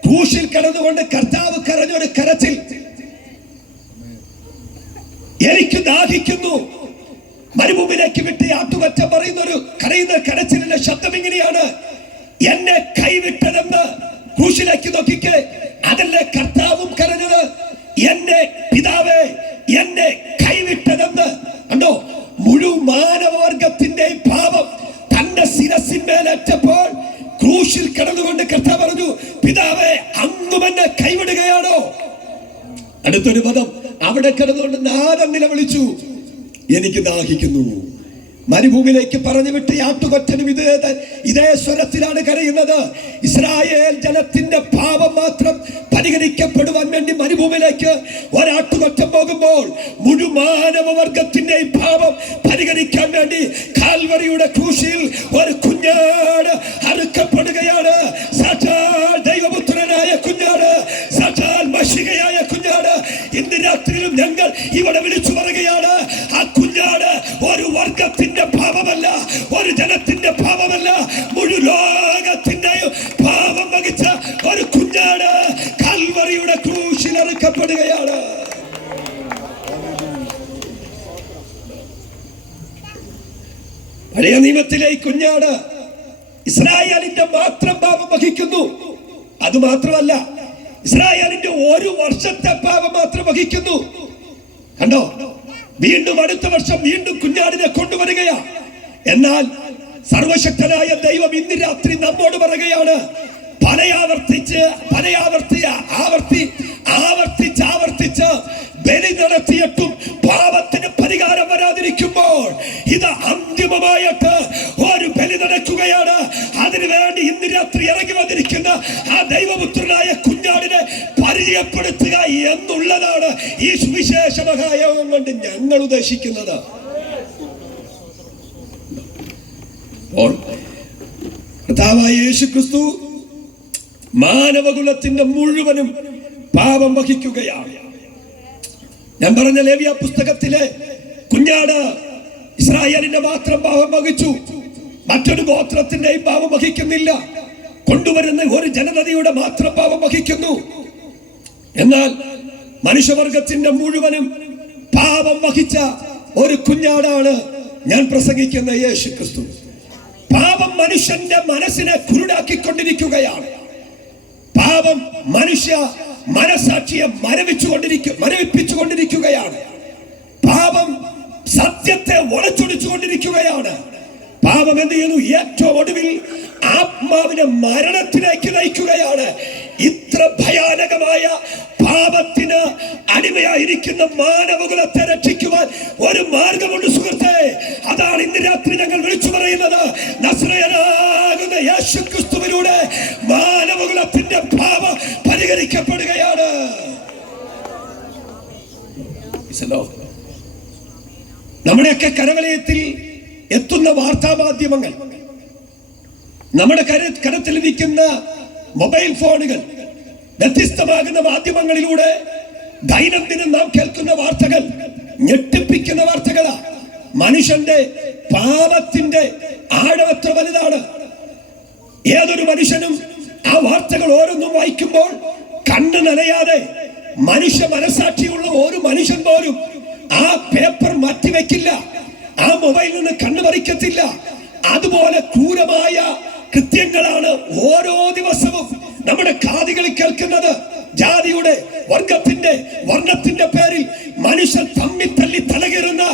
ക്രൂശിൽ കിടന്നുകൊണ്ട് കർത്താവ് കരഞ്ഞൊരു കരച്ചിൽ, എനിക്ക് ദാഹിക്കുന്നു. മരുഭൂമിയിലേക്ക് വിട്ട് ആട്ടുകൊറ്റൻ പറയുന്നൊരു കരയുന്ന കരച്ചിലിന്റെ ശബ്ദം ഇങ്ങനെയാണ്: എന്നെ കൈവിട്ടതെന്ന്. ക്രൂശിലേക്ക് നോക്കിക്കേ, അതല്ലേ കർത്താവും കരഞ്ഞത്? എന്നെ പിതാവേ, എന്നെ കൈവിട്ടതെന്ന്. കണ്ടോ, മുഴുവൻ മാനവവർഗത്തിന്റെയും പാപം തന്റെ ശിരസിന്മേലേറ്റപ്പോൾ ക്രൂശിൽ കിടന്നുകൊണ്ട് കർത്താവ് പറഞ്ഞു, പിതാവേ, അങ്ങും എന്നെ കൈവിടുകയാണോ? അടുത്തൊരു പദം, അവിടെ കിടന്നുകൊണ്ട് നാദം നിലവിളിച്ചു, എനിക്ക് ദാഹിക്കുന്നു. മരുഭൂമിയിലേക്ക് പറഞ്ഞു വിട്ട് ആട്ടുകൊറ്റനും ഇതേ സ്വരത്തിലാണ് കരയുന്നത്. ഇസ്രായേൽ ജനത്തിന്റെ പാപം മാത്രം പരിഹരിക്കപ്പെടുവാൻ വേണ്ടി മരുഭൂമിയിലേക്ക് ഒരാട്ടുകൊറ്റൻ പോകുമ്പോൾ മുഴുമാനവവർഗത്തിന്റെയും പാപം പരിഹരിക്കാൻ വേണ്ടി കാൽവറിയുടെ ക്രൂശിൽ ഒരു കുഞ്ഞാട് അറുക്കപ്പെടുകയാണ്. സാക്ഷാൽ ദൈവപുത്രനായ കുഞ്ഞാട്, സാക്ഷാൽ മശിഹയായ കുഞ്ഞാട്. ഇന്ന് രാത്രിയിലും ഞങ്ങൾ ഇവിടെ വിളിച്ചു പറയുകയാണ്, ആ കുഞ്ഞാട് ഒരു വർഗത്തിന്റെ പാപമല്ല, ഒരു ജനത്തിന്റെ പാപമല്ല, മുഴു ലോകത്തിന്റെയും പാപം വഹിച്ച ഒരു കുഞ്ഞാട് കൽവറിയുടെ ക്രൂശിൽ അറുക്കപ്പെടുകയാണ്. പഴയ നിയമത്തിലെ ഈ കുഞ്ഞാട് ഇസ്രായേലിന്റെ മാത്രം പാപം വഹിക്കുന്നു. അത് മാത്രമല്ല, ഇസ്രായേലിന്റെ 1 വർഷത്തെ പാപം മാത്രം വഹിക്കുന്നു. കണ്ടോ, വീണ്ടും അടുത്ത വർഷം വീണ്ടും കുഞ്ഞാടിനെ കൊണ്ടുവരികയാണ്. എന്നാൽ സർവശക്തനായ ദൈവം ഇന്ന് രാത്രി നമ്മോട് പറയുകയാണ്, ആവർത്തിച്ച് ബലി നടത്തിയിട്ടും പാപത്തിന് പരിഹാരം വരാതിരിക്കുമ്പോൾ ഇത് അന്തിമമായിട്ട് ഒരു ബലി നടക്കുകയാണ്. അതിനുവേണ്ടി ഇന്ന് രാത്രി ഇറങ്ങി വന്നിരിക്കുന്ന ആ ദൈവപുത്രനായ കുഞ്ഞാടിനെ പരിചയപ്പെടുത്തുക എന്നുള്ളതാണ് ഈ സുവിശേഷ മഹായോഗം കൊണ്ട് ഞങ്ങൾ ഉദ്ദേശിക്കുന്നത്. കർത്താവായ യേശുക്രിസ്തു മാനവകുലത്തിന്റെ മുഴുവനും പാപം വഹിക്കുകയാണ്. ഞാൻ പറഞ്ഞ ലേവ്യ പുസ്തകത്തിലെ കുഞ്ഞാട് ഇസ്രായേലിന്റെ മാത്രം പാപം വഹിച്ചു, മറ്റൊരു ഗോത്രത്തിന്റെയും പാപം വഹിക്കുന്നില്ല. കൊണ്ടുവരുന്ന ഒരു ജനതയുടെ മാത്രം പാപം വഹിക്കുന്നു. എന്നാൽ മനുഷ്യവർഗത്തിന്റെ മുഴുവനും പാപം വഹിച്ച ഒരു കുഞ്ഞാടാണ് ഞാൻ പ്രസംഗിക്കുന്ന യേശുക്രിസ്തു. പാപം മനുഷ്യന്റെ മനസ്സിനെ കുരുടാക്കിക്കൊണ്ടിരിക്കുകയാണ്. പാപം മനുഷ്യ മനസാക്ഷിയെ മരവിപ്പിച്ചുകൊണ്ടിരിക്കുകയാണ്. പാപം സത്യത്തെ വളച്ചൊടിച്ചുകൊണ്ടിരിക്കുകയാണ്. പാപം എന്ത് ചെയ്യുന്നു? ഏറ്റവും ഒടുവിൽ ആത്മാവിനെ മരണത്തിലേക്ക് നയിക്കുകയാണ്. ഇത്ര ഭയാനകമായ പാപത്തിന് അടിമയായിരിക്കുന്ന മാനവകുലത്തെ രക്ഷിക്കുവാൻ ഒരു മാർഗമുണ്ട് സുഹൃത്തെ. അതാണ് ഇന്ന് രാത്രി ഞങ്ങൾ വിളിച്ചു പറയുന്നത്. നസ്രയനാകുന്ന യേശുക്രിസ്തുവിലൂടെ മാനവകുലത്തിന്റെ പാപം പരിഹരിക്കപ്പെടുകയാണ്. നമ്മുടെയൊക്കെ കരവലയത്തിൽ എത്തുന്ന വാർത്താ മാധ്യമങ്ങൾ, നമ്മുടെ കരത്തിലിരിക്കുന്ന മൊബൈൽ ഫോണുകൾ, വ്യത്യസ്തമാകുന്ന മാധ്യമങ്ങളിലൂടെ ദൈനംദിനം നാം കേൾക്കുന്ന വാർത്തകൾ ഞെട്ടിപ്പിക്കുന്ന വാർത്തകളാ. മനുഷ്യന്റെ പാപത്തിന്റെ ആഴമെത്ര വലുതാണ്. ഏതൊരു മനുഷ്യനും ആ വാർത്തകൾ ഓരോന്നും വായിക്കുമ്പോൾ കണ്ണ് നനയാതെ മനുഷ്യ മനസാക്ഷിയുള്ള ഒരു മനുഷ്യൻ പോലും ആ പേപ്പർ മാറ്റിവെക്കില്ല, ആ മൊബൈലിൽ നിന്ന് കണ്ണു പറിക്കത്തില്ല. അതുപോലെ ക്രൂരമായ കൃത്യങ്ങളാണ് ഓരോ ദിവസവും നമ്മുടെ കാതുകളിൽ കേൾക്കുന്നത്. ജാതിയുടെ, വർണ്ണത്തിന്റെ പേരിൽ മനുഷ്യൻ തമ്മിൽ തല്ലി തലകേറുന്ന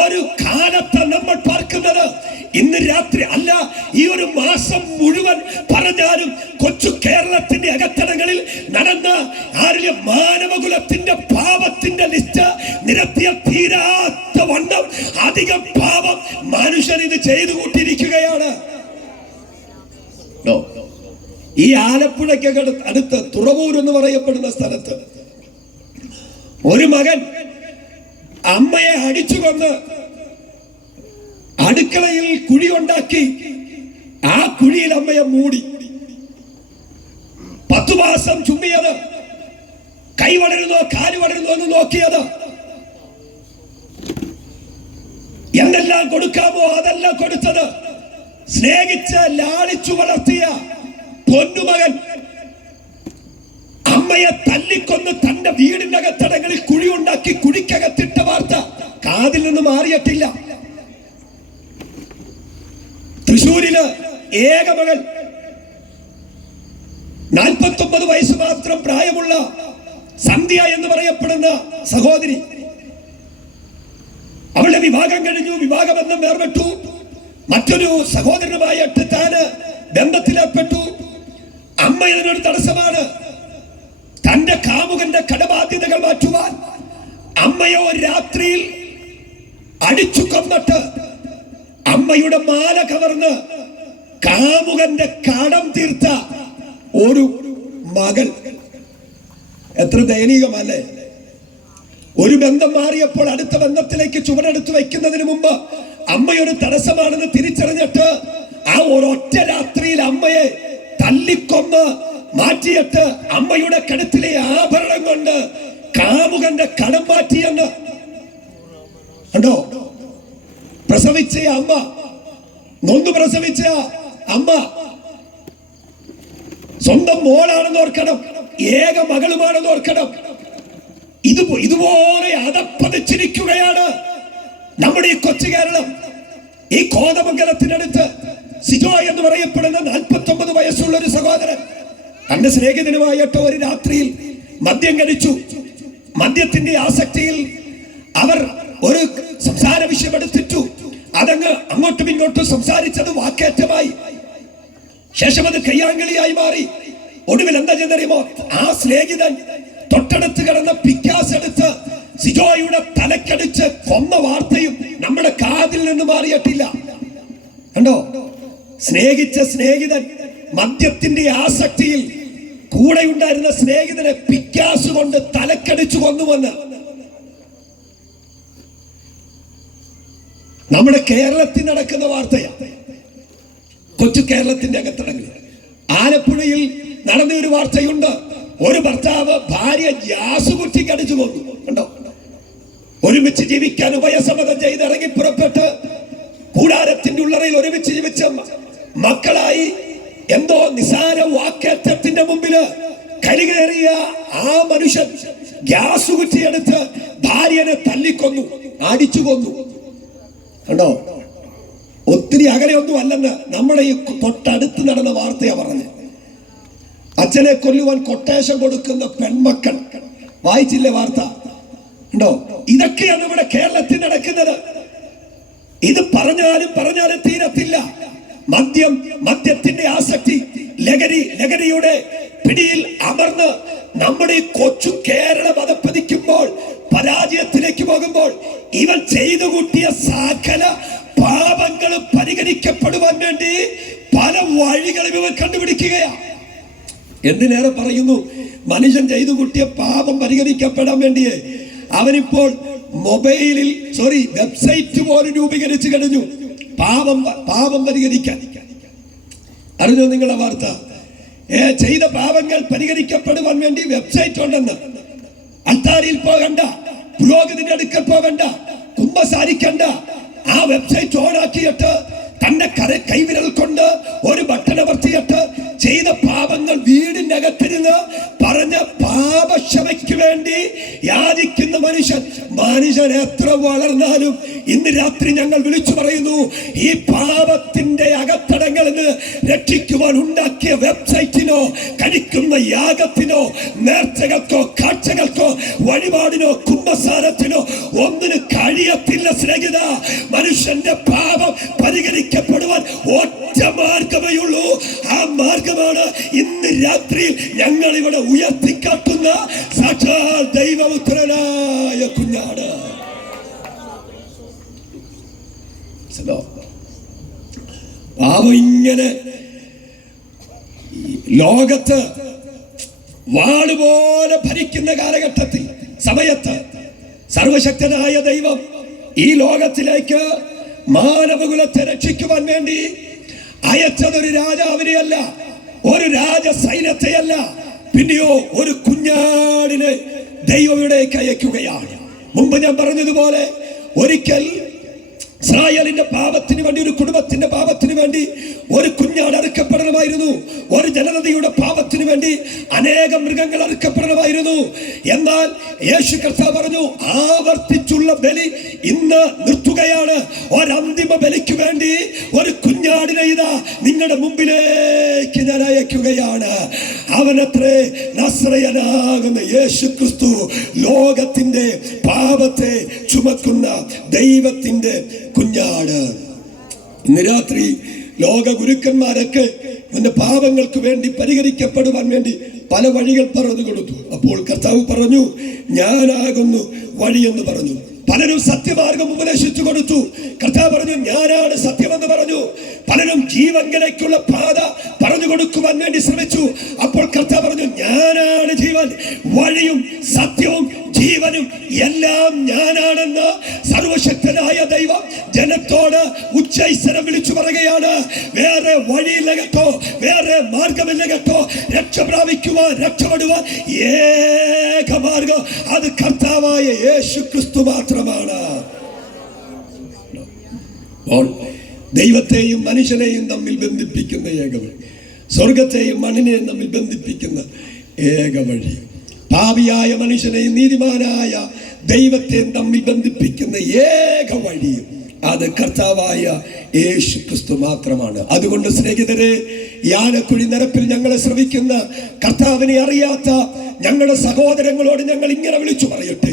ഒരു കാലത്ത് നമ്മൾ പാർക്കുന്നത്. ഇന്ന് രാത്രി അല്ല, ഈ ഒരു മാസം മുഴുവൻ പറഞ്ഞാലും കൊച്ചു കേരളത്തിന്റെ അകത്തടങ്ങളിൽ നടന്ന മാനവകുലത്തിന്റെ പാപത്തിന്റെ ലിസ്റ്റ് നിരത്തിയ തീരാത്ത വണ്ണം അധികം പാപം മനുഷ്യൻ ഇത് ചെയ്തു കൂട്ടിയിരിക്കുകയാണ്. ഈ ആലപ്പുഴയ്ക്ക് അടുത്ത് തുറവൂർ എന്ന് പറയപ്പെടുന്ന സ്ഥലത്ത് ഒരു മകൻ അമ്മയെ അടിച്ചു കൊന്ന് അടുക്കളയിൽ കുഴി ഉണ്ടാക്കി ആ കുഴിയിൽ അമ്മയെ മൂടി. 10 മാസം ചുമ്മിയത്, കൈ വളരുന്നോ കാല് വളരുന്നോ എന്ന് നോക്കിയത്, എന്തെല്ലാം കൊടുക്കാമോ അതെല്ലാം കൊടുത്തത്, സ്നേഹിച്ച് ലാളിച്ചു വളർത്തിയ പൊന്നുമകൻ അമ്മയെ തല്ലിക്കൊന്ന് തന്റെ വീടിന്റെ അകത്തടങ്ങളിൽ കുഴി ഉണ്ടാക്കി കുഴിക്കകത്തിട്ട വാർത്ത കാതിൽ നിന്ന് മാറിയിട്ടില്ല. തൃശ്ശൂരില് ഏക മകൾ, 49 വയസ്സ് മാത്രം പ്രായമുള്ള സന്ധ്യ എന്ന് പറയപ്പെടുന്ന സഹോദരി, അവളുടെ വിവാഹം കഴിഞ്ഞു, വിവാഹബന്ധം വേർപെട്ടു, മറ്റൊരു സഹോദരനുമായിട്ട് താന് ബന്ധത്തിലേർപ്പെട്ടു. അമ്മ ഇതിനൊരു തടസ്സമാണ്. തന്റെ കാമുകന്റെ കടബാധ്യതകൾ മാറ്റുവാൻ അമ്മയെ ഒരു രാത്രിയിൽ അടിച്ചു കൊന്നിട്ട് അമ്മയുടെ മാല കവർന്ന് കാമുകന്റെ കടം തീർത്ത ഒരു മകൾ. എത്ര ദയനീയമല്ലേ? ഒരു ബന്ധം മാറിയപ്പോൾ അടുത്ത ബന്ധത്തിലേക്ക് ചുവടെടുത്ത് വയ്ക്കുന്നതിന് മുമ്പ് അമ്മയൊരു തടസ്സമാണെന്ന് തിരിച്ചറിഞ്ഞിട്ട് ആ ഒരൊറ്റ രാത്രിയിൽ അമ്മയെ തല്ലിക്കൊന്ന് മാറ്റിയിട്ട് അമ്മയുടെ കഴുത്തിലെ ആഭരണം കൊണ്ട് കാമുകന്റെ കടം മാറ്റിയെന്ന് കണ്ടോ? പ്രസവിച്ച അമ്മ, നൊന്തു പ്രസവിച്ച അമ്മ സ്വന്തം മോളാണെന്ന് ഓർക്കണം, ഏക മകളുമാണെന്ന് ഓർക്കണം. ഇതുപോലെ അതപ്പതിച്ചിരിക്കുകയാണ് നമ്മുടെ ഈ കൊച്ചു കേരളം. ഈ കോതമംഗലത്തിനടുത്ത് സിജോ എന്ന് പറയപ്പെടുന്ന 49 വയസ്സുള്ള ഒരു സഹോദരൻ തന്റെ സ്നേഹിതനുമായിട്ട് ഒരു രാത്രിയിൽ മദ്യം കഴിച്ചു. മദ്യത്തിന്റെ ആസക്തിയിൽ അവർ ഒരു വിഷയമെടുത്തിട്ടു അതങ്ങ് അങ്ങോട്ടും ഇങ്ങോട്ടും സംസാരിച്ചത് വാക്കേറ്റമായി. ശേഷം അത് കയ്യാങ്കളിയായി മാറി. ഒടുവിൽ എന്താ ചെന്നറിയുമോ? ആ സ്നേഹിതൻ തൊട്ടടുത്ത് കിടന്ന പിക്കാസ് എടുത്ത് സിജോയുടെ തലക്കടിച്ച് കൊന്ന വാർത്തയും നമ്മുടെ കാതിൽ നിന്ന് മാറിയിട്ടില്ല. കണ്ടോ? സ്നേഹിച്ച സ്നേഹിതൻ മദ്യത്തിന്റെ ആസക്തിയിൽ കൂടെ ഉണ്ടായിരുന്ന സ്നേഹിതനെ പിക്കാസ് കൊണ്ട് തലക്കടിച്ചു കൊന്നുവന്ന് നമ്മുടെ കേരളത്തിൽ നടക്കുന്ന വാർത്തയാണ്. കൊച്ചു കേരളത്തിന്റെ അകത്തടങ്ങൾ. ആലപ്പുഴയിൽ നടന്ന ഒരു വാർത്തയുണ്ട്. ഒരു ഭർത്താവ് ഭാര്യ ഗ്യാസ് കുറ്റി കടിച്ചു കൊന്നു. കണ്ടോ? ഒരുമിച്ച് ജീവിക്കാൻ ഉഭയസമ്മതം ചെയ്ത് ഇറങ്ങി പുറപ്പെട്ട് കൂടാരത്തിന്റെ ഉള്ളറയിൽ ഒരുമിച്ച് ജീവിച്ച മക്കളായി എന്തോ നിസാര വാക്കേറ്റത്തിന്റെ മുമ്പില് കരികേറിയ ആ മനുഷ്യൻ ഗ്യാസ് കുറ്റിയെടുത്ത് ഭാര്യനെ തല്ലിക്കൊന്നു, അടിച്ചു കൊന്നു. കണ്ടോ? ഒത്തിരി അകലെയൊന്നും അല്ലെന്ന് നമ്മുടെ ഈ തൊട്ടടുത്ത് നടന്ന വാർത്തയാ പറഞ്ഞത്. അച്ഛനെ കൊല്ലുവാൻ കൊട്ടേഷൻ കൊടുക്കുന്ന പെൺമക്കൾ. വായിച്ചില്ലേ വാർത്ത? ഉണ്ടോ? ഇതൊക്കെയാണ് നമ്മുടെ കേരളത്തിൽ നടക്കുന്നത്. ഇത് പറഞ്ഞാലും തീരത്തില്ല. മദ്യത്തിന്റെ ആസക്തി, ലഹരിയുടെ പിടിയിൽ അമർന്ന് നമ്മുടെ ഈ കൊച്ചു കേരളം അതപ്പതിക്കുമ്പോൾ, പരാജയത്തിലേക്ക് പോകുമ്പോൾ, ഇവൻ ചെയ്തു കൂട്ടിയ സകല പാപങ്ങൾ പരിഹരിക്കപ്പെടുവാൻ വേണ്ടി പല വഴികളും ഇവൻ കണ്ടുപിടിക്കുകയാണ്. എന്തിനേറെ പറയുന്നു, മനുഷ്യൻ ചെയ്തു കൂട്ടിയ പാപം പരിഹരിക്കപ്പെടാൻ വേണ്ടിയേ അവനിപ്പോൾ വെബ്സൈറ്റ് പോലും രൂപീകരിച്ചു കഴിഞ്ഞു പാപം പരിഹരിക്കാൻ. അറിഞ്ഞോ നിങ്ങളുടെ വാർത്ത? ചെയ്ത പാപങ്ങൾ പരിഹരിക്കപ്പെടുവാൻ വേണ്ടി വെബ്സൈറ്റ് ഉണ്ടെന്ന്. അൾത്താരിയിൽ പോകണ്ട, പുരോഹിതന്റെ അടുക്കൽ പോകണ്ട, കുമ്പസാരിക്കണ്ട. ആ വെബ്സൈറ്റ് ഓണാക്കിയിട്ട് തന്റെ കൈവിരൽ കൊണ്ട് ഒരു ബട്ടൺ അമർത്തിയിട്ട് ചെയ്ത പാപങ്ങൾ വീടിന്റെ അകത്തിരുന്ന് പറഞ്ഞ പാപക്ഷമയ്ക്ക് വേണ്ടി യാചിക്കുന്ന മനുഷ്യൻ എത്ര വളർന്നാലും ഇന്ന് രാത്രി ഞങ്ങൾ വിളിച്ചു പറയുന്നു, ഈ പാപത്തിന്റെ അകത്തടങ്ങളിൽ നിന്ന് രക്ഷിക്കുവാൻ ഉണ്ടാക്കിയ വെബ്സൈറ്റിനോ കഴിക്കുന്ന യാഗത്തിനോ നേർച്ചകൾക്കോ കാഴ്ചകൾക്കോ വഴിപാടിനോ കുമ്പസാരത്തിനോ ഒന്നിന് കഴിയത്തില്ല സ്നേഹിത. മനുഷ്യന്റെ പാപം പരിഹരിക്കപ്പെടുവാൻ ഒറ്റ മാർഗമേ ഉള്ളൂ. ആ മാർഗമാണ് ഇന്ന് രാത്രി ഞങ്ങൾ ഇവിടെ ഉയർത്തിക്കാട്ടുന്ന സാക്ഷാൽ ദൈവപുത്രനായ കുഞ്ഞാട്. പാപം ഇങ്ങനെ ലോകത്ത് വാളുപോലെ ഭരിക്കുന്ന കാലഘട്ടത്തിൽ, സമയത്ത് സർവശക്തനായ ദൈവം ഈ ലോകത്തിലേക്ക് മാനവകുലത്തെ രക്ഷിക്കുവാൻ വേണ്ടി അയച്ചതൊരു രാജാവിനെയല്ല, ഒരു രാജസൈന്യത്തെയല്ല, പിന്നെയോ ഒരു കുഞ്ഞാടിനെ ദൈവം ഇവിടേക്ക് അയക്കുകയാണ്. മുമ്പ് ഞാൻ പറഞ്ഞതുപോലെ ഒരിക്കൽ ഇസ്രായേലിന്റെ പാപത്തിന് വേണ്ടി, ഒരു കുടുംബത്തിന്റെ പാപത്തിന് വേണ്ടി ഒരു കുഞ്ഞാട് അറുക്കപ്പെടണമായിരുന്നു. ഒരു ജനതയുടെ പാപത്തിന് വേണ്ടി അനേകം മൃഗങ്ങൾ അറുക്കപ്പെടണമായിരുന്നു. എന്നാൽ യേശു കർത്താവ് പറഞ്ഞു, ആവർത്തിച്ചുള്ള ബലി ഇന്ന് നിർത്തുകയാണ്. ഒരന്തിമ ബലിക്ക് വേണ്ടി ഒരു കുഞ്ഞാടിനെ ഇതാ നിങ്ങളുടെ മുമ്പിലേക്ക് ഞാൻ അയക്കുകയാണ്. അവനത്രേ നസ്രയനാകുന്ന യേശു ക്രിസ്തു, ലോകത്തിന്റെ പാപത്തെ ചുമക്കുന്ന ദൈവത്തിന്റെ കുഞ്ഞാട്. ഇന്ന് രാത്രി ലോക ഗുരുക്കന്മാരൊക്കെ അവന്റെ പാപങ്ങൾക്ക് വേണ്ടി പരിഹരിക്കപ്പെടുവാൻ വേണ്ടി പല വഴികൾ പറഞ്ഞു കൊടുത്തു. അപ്പോൾ കർത്താവ് പറഞ്ഞു, ഞാനാകുന്നു വഴിയെന്ന് പറഞ്ഞു. പലരും സത്യമാർഗം ഉപദേശിച്ചു കൊടുത്തു. കർത്താവ് പറഞ്ഞു, ഞാനാണ് സത്യമെന്ന് പറഞ്ഞു. പലരും ജീവങ്കലേക്കുള്ള പാത പറഞ്ഞു കൊടുക്കുവാൻ വേണ്ടി ശ്രമിച്ചു. അപ്പോൾ കർത്താവ് പറഞ്ഞു, ഞാനാണ് ജീവൻ, വഴിയും സത്യവും ജീവനും എല്ലാം ഞാനാണെന്ന് സർവശക്തനായ ദൈവം ജനത്തോട് ഉച്ചൈസ്വരം വിളിച്ചു പറയുകയാണ്. വേറെ വഴിയില്ല കേട്ടോ, വേറെ മാർഗമില്ല കേട്ടോ. രക്ഷ പ്രാപിക്കുവാൻ, രക്ഷപ്പെടുവാൻ ഏക മാർഗം അത് കർത്താവായ യേശു ക്രിസ്തു മാത്രമാണ്. ദൈവത്തെയും മനുഷ്യനെയും തമ്മിൽ ബന്ധിപ്പിക്കുന്ന ഏക വഴി, സ്വർഗത്തെയും മണ്ണിനെയും തമ്മിൽ ബന്ധിപ്പിക്കുന്ന ഏക വഴി, പാപിയായ മനുഷ്യനെയും നീതിമാനായ ദൈവത്തെയും തമ്മിൽ ബന്ധിപ്പിക്കുന്ന ഏക വഴിയും അത് കർത്താവായ യേശു ക്രിസ്തു മാത്രമാണ്. അതുകൊണ്ട് സ്നേഹിതരെ, യാനക്കുഴി നിരപ്പിൽ ഞങ്ങളെ ശ്രമിക്കുന്ന കർത്താവിനെ അറിയാത്ത ഞങ്ങളുടെ സഹോദരങ്ങളോട് ഞങ്ങൾ ഇങ്ങനെ വിളിച്ചു പറയട്ടെ: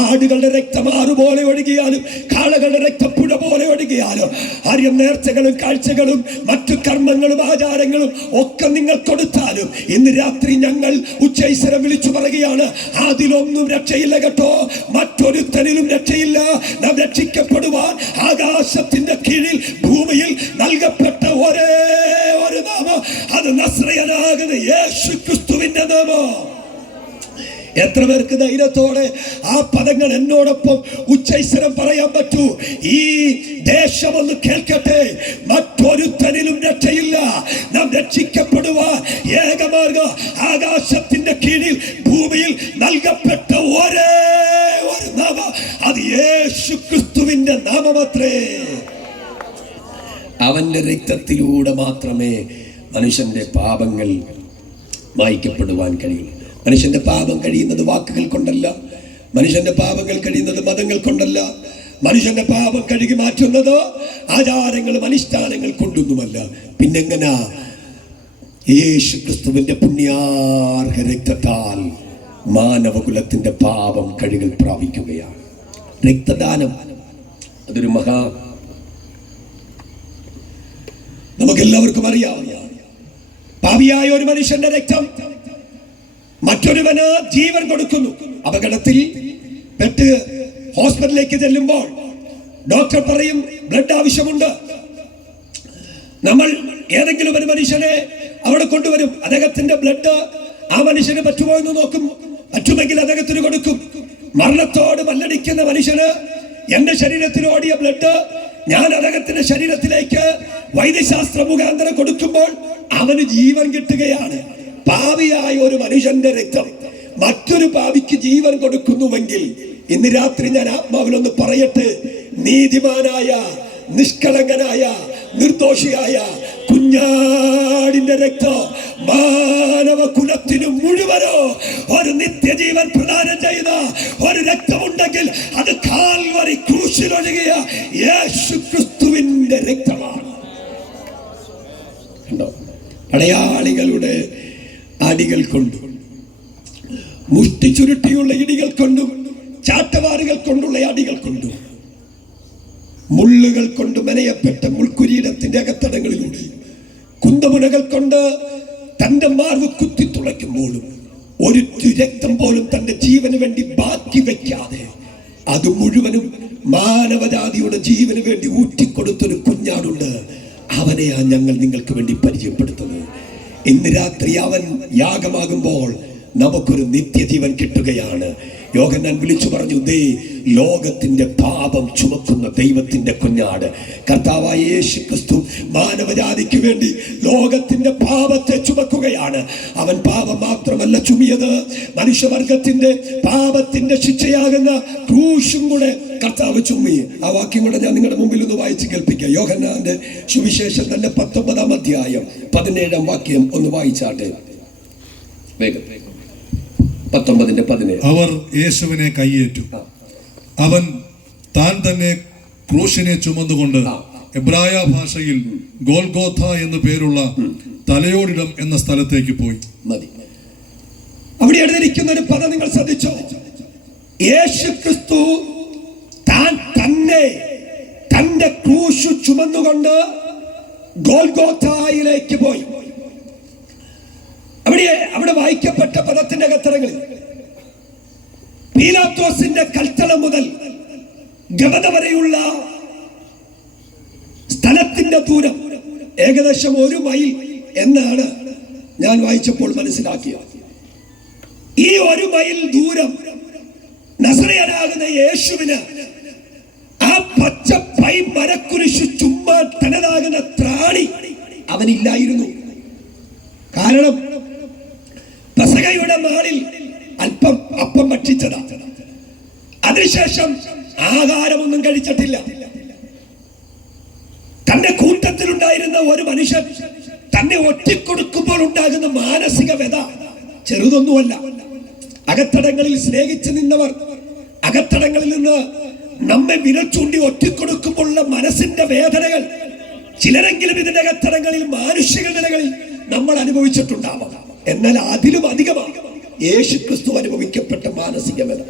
ആടുകളുടെ രക്തം ആറുപോലെ ഒഴുകിയാലും കാളകളുടെ രക്തം പുഴ പോലെ ഒഴുകിയാലും ആര്യം നേർച്ചകളും കാഴ്ചകളും മറ്റു കർമ്മങ്ങളും ആചാരങ്ങളും ഒക്കെ നിങ്ങൾ കൊടുത്താലും ഇന്ന് രാത്രി ഞങ്ങൾ ഉച്ചൈസ്വരം വിളിച്ചു പറയുകയാണ്: അതിലൊന്നും രക്ഷയില്ല കേട്ടോ, മറ്റൊരുത്തനിലും രക്ഷയില്ല. നാം രക്ഷിക്കപ്പെടുവാൻ ആകാശത്തിന്റെ കീഴിൽ ഭൂമിയിൽ നൽകപ്പെട്ട ഒരേ ഒരു നാമം, അത് നസ്രയനാകുന്ന യേശു ക്രിസ്തുവിന്റെ നാമം. എത്ര പേർക്ക് ധൈര്യത്തോടെ ആ പദങ്ങൾ എന്നോടൊപ്പം ഉച്ചൈസ്വരം പറയാൻ പറ്റൂ? ഈ ദേശം ഒന്ന് കേൾക്കട്ടെ: മറ്റൊരുത്തനിലും രക്ഷയില്ല. നാം രക്ഷിക്കപ്പെടുവാൻ ഏകമാർഗം ആകാശത്തിന്റെ കീഴിൽ ഭൂമിയിൽ നൽകപ്പെട്ട ഒരേ ഒരു നാമം, അത് യേശു ക്രിസ്തുവിന്റെ നാമമത്രേ. അവന്റെ രക്തത്തിലൂടെ മാത്രമേ മനുഷ്യന്റെ പാപങ്ങൾ മായ്ക്കപ്പെടുവാൻ കഴിയുള്ളൂ. മനുഷ്യന്റെ പാപം കഴിയുന്നത് വാക്കുകൾ കൊണ്ടല്ല, മനുഷ്യന്റെ പാപങ്ങൾ കഴിയുന്നത് മതങ്ങൾ കൊണ്ടല്ല, മനുഷ്യന്റെ പാപം കഴുകി മാറ്റുന്നത് ആചാരങ്ങളും അനുഷ്ഠാനങ്ങൾ കൊണ്ടൊന്നുമല്ല. പിന്നെങ്ങനാ? യേശു ക്രിസ്തുവിന്റെ പുണ്യാർഹ രക്തത്താൽ മാനവകുലത്തിന്റെ പാപം കഴുകൽ പ്രാപിക്കുകയാണ്. രക്തദാനം അതൊരു നമുക്കെല്ലാവർക്കും അറിയാവുന്ന, പാപിയായ ഒരു മനുഷ്യന്റെ രക്തം മറ്റൊരുവന് ജീവൻ കൊടുക്കുന്നു. അപകടത്തിൽ പെട്ട് ഹോസ്പിറ്റലിലേക്ക് ചെല്ലുമ്പോൾ ഡോക്ടർ പറയും ബ്ലഡ് ആവശ്യമുണ്ട്. നമ്മൾ ഏതെങ്കിലും ഒരു മനുഷ്യനെ അവിടെ കൊണ്ടുവരും. അദ്ദേഹത്തിന്റെ ബ്ലഡ് ആ മനുഷ്യന് പറ്റുമോ എന്ന് നോക്കും. പറ്റുമെങ്കിൽ അദ്ദേഹത്തിന് കൊടുക്കും. മരണത്തോട് മല്ലടിക്കുന്ന മനുഷ്യന് എന്റെ ശരീരത്തിൽ ഓടിയ ബ്ലഡ് ഞാൻ അദ്ദേഹത്തിന്റെ ശരീരത്തിലേക്ക് വൈദ്യശാസ്ത്ര മുഖാന്തരം കൊടുക്കുമ്പോൾ അവന് ജീവൻ കിട്ടുകയാണ്. പാപിയായ ഒരു മനുഷ്യന്റെ രക്തം മറ്റൊരു പാപിക്ക് ജീവൻ കൊടുക്കുന്നുവെങ്കിൽ ഇന്ന് രാത്രി ഞാൻ ആത്മാവിലൊന്ന് പറയട്ടെ: നീതിമാനായ, നിഷ്കളങ്കനായ, നിർദോഷിയായ കുഞ്ഞാടിന്റെ രക്തം മാനവ കുലത്തിനു മുഴുവനോ ഒരു നിത്യജീവൻ പ്രദാനം ചെയ്ത ഒരു രക്തമുണ്ടെങ്കിൽ അത് കാൽവരി ക്രൂശിലൊഴുകിയ യേശു ക്രിസ്തുവിന്റെ രക്തമാണ്. കണ്ടോ? പടയാളികളുടെ അടികൾ കൊണ്ടും മുഷ്ടി ചുരുട്ടിയുള്ള ഇടികൾ കൊണ്ടും ചാട്ടവാറുകൾ കൊണ്ടുള്ള അടികൾ കൊണ്ടും മുള്ളുകൾ കൊണ്ട് മെനയപ്പെട്ട മുൾക്കുരീടത്തിന്റെ അകത്തടങ്ങളിലൂടെ കുന്തമുനകൾ കൊണ്ട് തന്റെ മാർവ് കുത്തി തുളയ്ക്കുമ്പോഴും ഒരു രക്തം പോലും തന്റെ ജീവന് വേണ്ടി ബാക്കി വെക്കാതെ അത് മുഴുവനും മാനവജാതിയുടെ ജീവന് വേണ്ടി ഊറ്റിക്കൊടുത്തൊരു കുഞ്ഞാടുണ്ട്. അവനെയാ ഞങ്ങൾ നിങ്ങൾക്ക് വേണ്ടി പരിചയപ്പെടുത്തുന്നത്. ഇന്ന് രാത്രി അവൻ യാഗമാകുമ്പോൾ നമുക്കൊരു നിത്യജീവൻ കിട്ടുകയാണ്. യോഹന്നാൻ വിളിച്ചു പറഞ്ഞു: ദേ ലോകത്തിന്റെ പാപം ചുമക്കുന്ന ദൈവത്തിന്റെ കുഞ്ഞാട്. കർത്താവായ യേശു ക്രിസ്തു മാനവജാതിക്ക് വേണ്ടി ലോകത്തിന്റെ പാപത്തെ ചുമക്കുകയാണ്. അവൻ പാപം മാത്രമല്ല ചുമിയത്, മനുഷ്യവർഗത്തിന്റെ പാപത്തിന്റെ ശിക്ഷയാകുന്ന ക്രൂശും കൂടെ കർത്താവ് ചുമ്മി. ആ വാക്യം കൂടെ ഞാൻ നിങ്ങളുടെ മുമ്പിൽ ഒന്ന് വായിച്ച് കേൾപ്പിക്കാം. യോഹന്നാന്റെ സുവിശേഷം തന്നെ 19-ാം അധ്യായം 17-ാം വാക്യം ഒന്ന് വായിച്ചാട്ടെ. വേഗം 19:17. അവർ യേശുവിനെ കൈയേറ്റു. അവൻ താൻ തന്നെ ക്രൂശിനെ ചുമന്നുകൊണ്ട് എബ്രായ ഭാഷയിൽ ഗോൽഗോഥ എന്നു പേരുള്ള തലയോടിടം എന്ന സ്ഥലത്തേക്ക് പോയി. മതി. അവിടെ എഴുതിയിരിക്കുന്ന ഒരു പദം നിങ്ങൾ ശ്രദ്ധിച്ചോ? യേശു ക്രിസ്തു താൻ തന്നെ തന്റെ ക്രൂശ് ചുമന്നുകൊണ്ട് ഗോൽഗോഥയിലേക്ക് പോയി. അവിടെ വായിക്കപ്പെട്ട പദത്തിന്റെ അകത്തറങ്ങളിൽ പീലാത്തോസിന്റെ കൽത്തളം മുതൽ ഗബദ വരെയുള്ള സ്ഥലത്തിന്റെ ദൂരം ഏകദേശം 1 മൈൽ എന്നാണ് ഞാൻ വായിച്ചപ്പോൾ മനസ്സിലാക്കിയത്. ഈ 1 മൈൽ ദൂരം നസറേയനാകുന്ന യേശുവിന് ആ പച്ച പൈ മരക്കുരിശു ചുമ്മാ തനതാകുന്ന ത്രാണി അവനില്ലായിരുന്നു. കാരണം പെസഹയുടെ നാളിൽ അല്പം അപ്പം ഭക്ഷിച്ചതാ. അതിനുശേഷം ആഹാരമൊന്നും കഴിച്ചിട്ടില്ല. തന്റെ കൂട്ടത്തിലുണ്ടായിരുന്ന ഒരു മനുഷ്യൻ തന്നെ ഒറ്റിക്കൊടുക്കുമ്പോൾ ഉണ്ടാകുന്ന മാനസിക വ്യത ചെറുതൊന്നുമല്ല. അകത്തടങ്ങളിൽ സ്നേഹിച്ചു നിന്നവർ അകത്തടങ്ങളിൽ നിന്ന് നമ്മെ വിരൽ ചൂണ്ടി ഒറ്റിക്കൊടുക്കുമ്പോഴുള്ള മനസ്സിന്റെ വേദനകൾ ചിലരെങ്കിലും ഇതിന്റെ അകത്തടങ്ങളിൽ മാനുഷിക നിലകളിൽ നമ്മൾ അനുഭവിച്ചിട്ടുണ്ടാവാം. എന്നാൽ അതിലും അധികമാണ് യേശു ക്രിസ്തു അനുഭവിക്കപ്പെട്ട മാനസിക വേദന.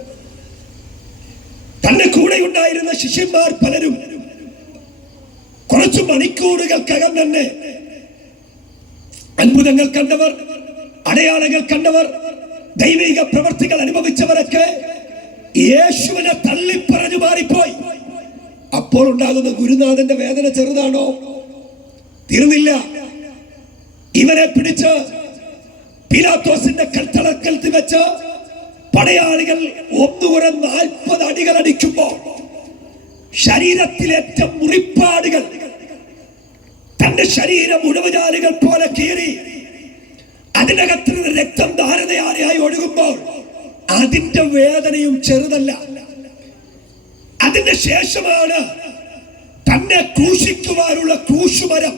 തന്റെ കൂടെ ഉണ്ടായിരുന്ന ശിഷ്യന്മാർ പലരും കുറച്ചു മണിക്കൂറുകൾക്കകം തന്നെ അത്ഭുതങ്ങൾ കണ്ടവർ, അടയാളങ്ങൾ കണ്ടവർ, ദൈവിക പ്രവർത്തികൾ അനുഭവിച്ചവരൊക്കെ യേശുവിനെ തള്ളിപ്പറഞ്ഞു മാറിപ്പോയി. അപ്പോൾ ഉണ്ടാകുന്ന ഗുരുനാഥന്റെ വേദന ചെറുതാണോ? തീർന്നില്ല. ഇവരെ പിടിച്ച് പീലാത്തോസിന്റെ കൽത്തളക്കൽത്ത് വെച്ച് പടയാളികൾ ഒന്നുകൂടെ 40 അടികൾ അടിക്കുമ്പോ ശരീരത്തിലേറ്റ മുറിപ്പാടുകൾ തന്റെ ശരീരം ഉടവുചാലുകൾ പോലെ കീറി അതിനകത്ത് നിന്ന് രക്തം ധാരതയായി ഒഴുകുമ്പോൾ അതിന്റെ വേദനയും ചെറുതല്ല. അതിന്റെ ശേഷമാണ് തന്നെ ക്രൂശിക്കുവാനുള്ള ക്രൂശുമരം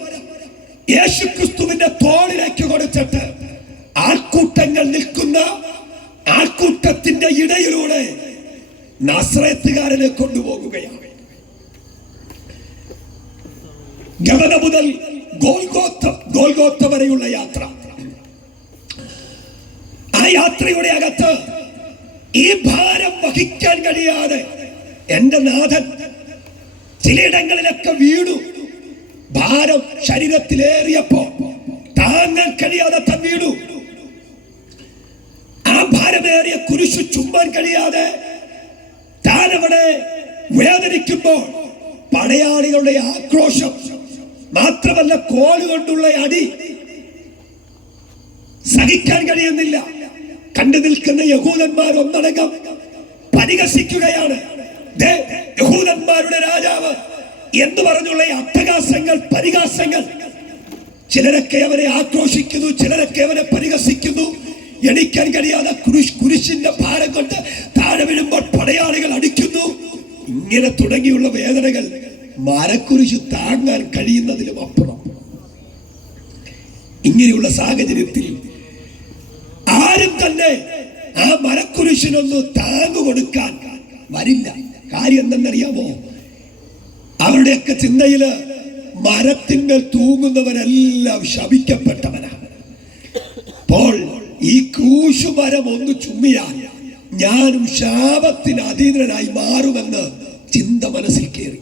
യേശുക്രിസ്തുവിന്റെ തോളിലേക്ക് കൊടുത്തിട്ട് ആൾക്കൂട്ടങ്ങൾ നിൽക്കുന്ന ആൾക്കൂട്ടത്തിന്റെ ഇടയിലൂടെ നസ്രയത്തുകാരനെ കൊണ്ടുപോകുകയാണ്. ഗമന മുതൽ ഗോൽഗോത്ത വരെയുള്ള യാത്ര. ആ യാത്രയുടെ അകത്ത് ഈ ഭാരം വഹിക്കാൻ കഴിയാതെ എന്റെ നാഥൻ ചിലയിടങ്ങളിലൊക്കെ വീണു. ഭാരം ശരീരത്തിലേറിയപ്പോ താങ്ങാൻ കഴിയാതെ താൻ വീണു. ആ ഭാരമേറിയ കുരിശു ചുമ്മാൻ കഴിയാതെ താൻ അവിടെ വേദനിക്കുമ്പോൾ പടയാളികളുടെ ആക്രോശം മാത്രമല്ല, കോലുകൊണ്ടുള്ള അടി സഹിക്കാൻ കഴിയുന്നില്ല. കണ്ടു നിൽക്കുന്ന യഹൂദന്മാർ ഒന്നടങ്കം പരിഹസിക്കുകയാണ്. യഹൂദന്മാരുടെ രാജാവ് എന്ന് പറഞ്ഞുള്ള അട്ടഹാസങ്ങൾ, പരിഹാസങ്ങൾ. ചിലരൊക്കെ അവരെ ആക്രോശിക്കുന്നു, ചിലരൊക്കെ അവരെ പരിഹസിക്കുന്നു. എണിക്കാൻ കഴിയാതെ കുരിശിന്റെ ഭാരം കൊണ്ട് താഴെ വീഴുമ്പോൾ പടയാളികൾ അടിക്കുന്നു. ഇങ്ങനെ തുടങ്ങിയുള്ള വേദനകൾ മരക്കുരിശ് താങ്ങാൻ കഴിയുന്നതിലും അപ്പുറം. ഇങ്ങനെയുള്ള സാഹചര്യത്തിൽ ആരും തന്നെ ആ മരക്കുരിശിനൊന്ന് താങ്ങു കൊടുക്കാൻ വരില്ല. കാര്യം എന്തെന്നറിയാമോ? അവരുടെയൊക്കെ ചിന്തയില് മരത്തിന്മേൽ തൂങ്ങുന്നവരെല്ലാം ശപിക്കപ്പെട്ടവനാണ്. അപ്പോൾ ഈ ക്രൂശുമരം ഒന്ന് ചുമ്മിയാൽ ഞാനും ശാപത്തിന് അധീനനായി മാറുമെന്ന് ചിന്ത മനസ്സിൽ കയറി.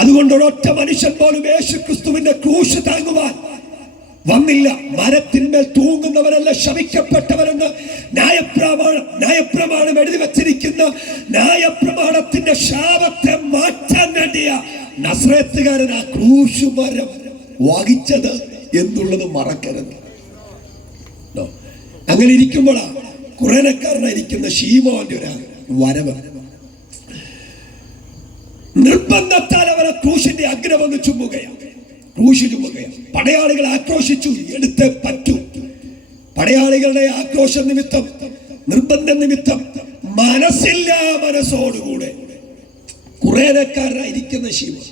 അതുകൊണ്ട് ഒരൊറ്റ മനുഷ്യൻ പോലും യേശുക്രിസ്തുവിന്റെ ക്രൂശ് താങ്ങുവാൻ വന്നില്ല. മരത്തിന്മേൽ തൂങ്ങുന്നവരെല്ലാം ശപിക്കപ്പെട്ടവരെന്ന് ന്യായപ്രമാണം എഴുതി വച്ചിരിക്കുന്ന ന്യായപ്രമാണത്തിന്റെ ശാപത്തെ മാറ്റാൻ വേണ്ടിയ നസ്രയത്തുകാരൻ ആ ക്രൂശുമരം വഹിച്ചത് എന്നുള്ളത് മറക്കരുത്. അങ്ങനെ ഇരിക്കുമ്പോഴാണ് കുറേനക്കാരനായിരിക്കുന്ന ശീമോന്റെ ഒരു വരവ്. നിർബന്ധത്താൽ അവരെ ക്രൂശിന്റെ അഗ്രമൊന്ന് ചുമ്മുകയാണ്. ക്രൂശ് ചുമ്മുകയാണ്. പടയാളികൾ ആക്രോശിച്ചു, എടുത്ത് പറ്റൂ. പടയാളികളുടെ ആക്രോശ നിമിത്തം, നിർബന്ധ നിമിത്തം മനസ്സില്ലാ മനസ്സോടുകൂടെ കുറേനക്കാരനായിരിക്കുന്ന ശീമോൻ,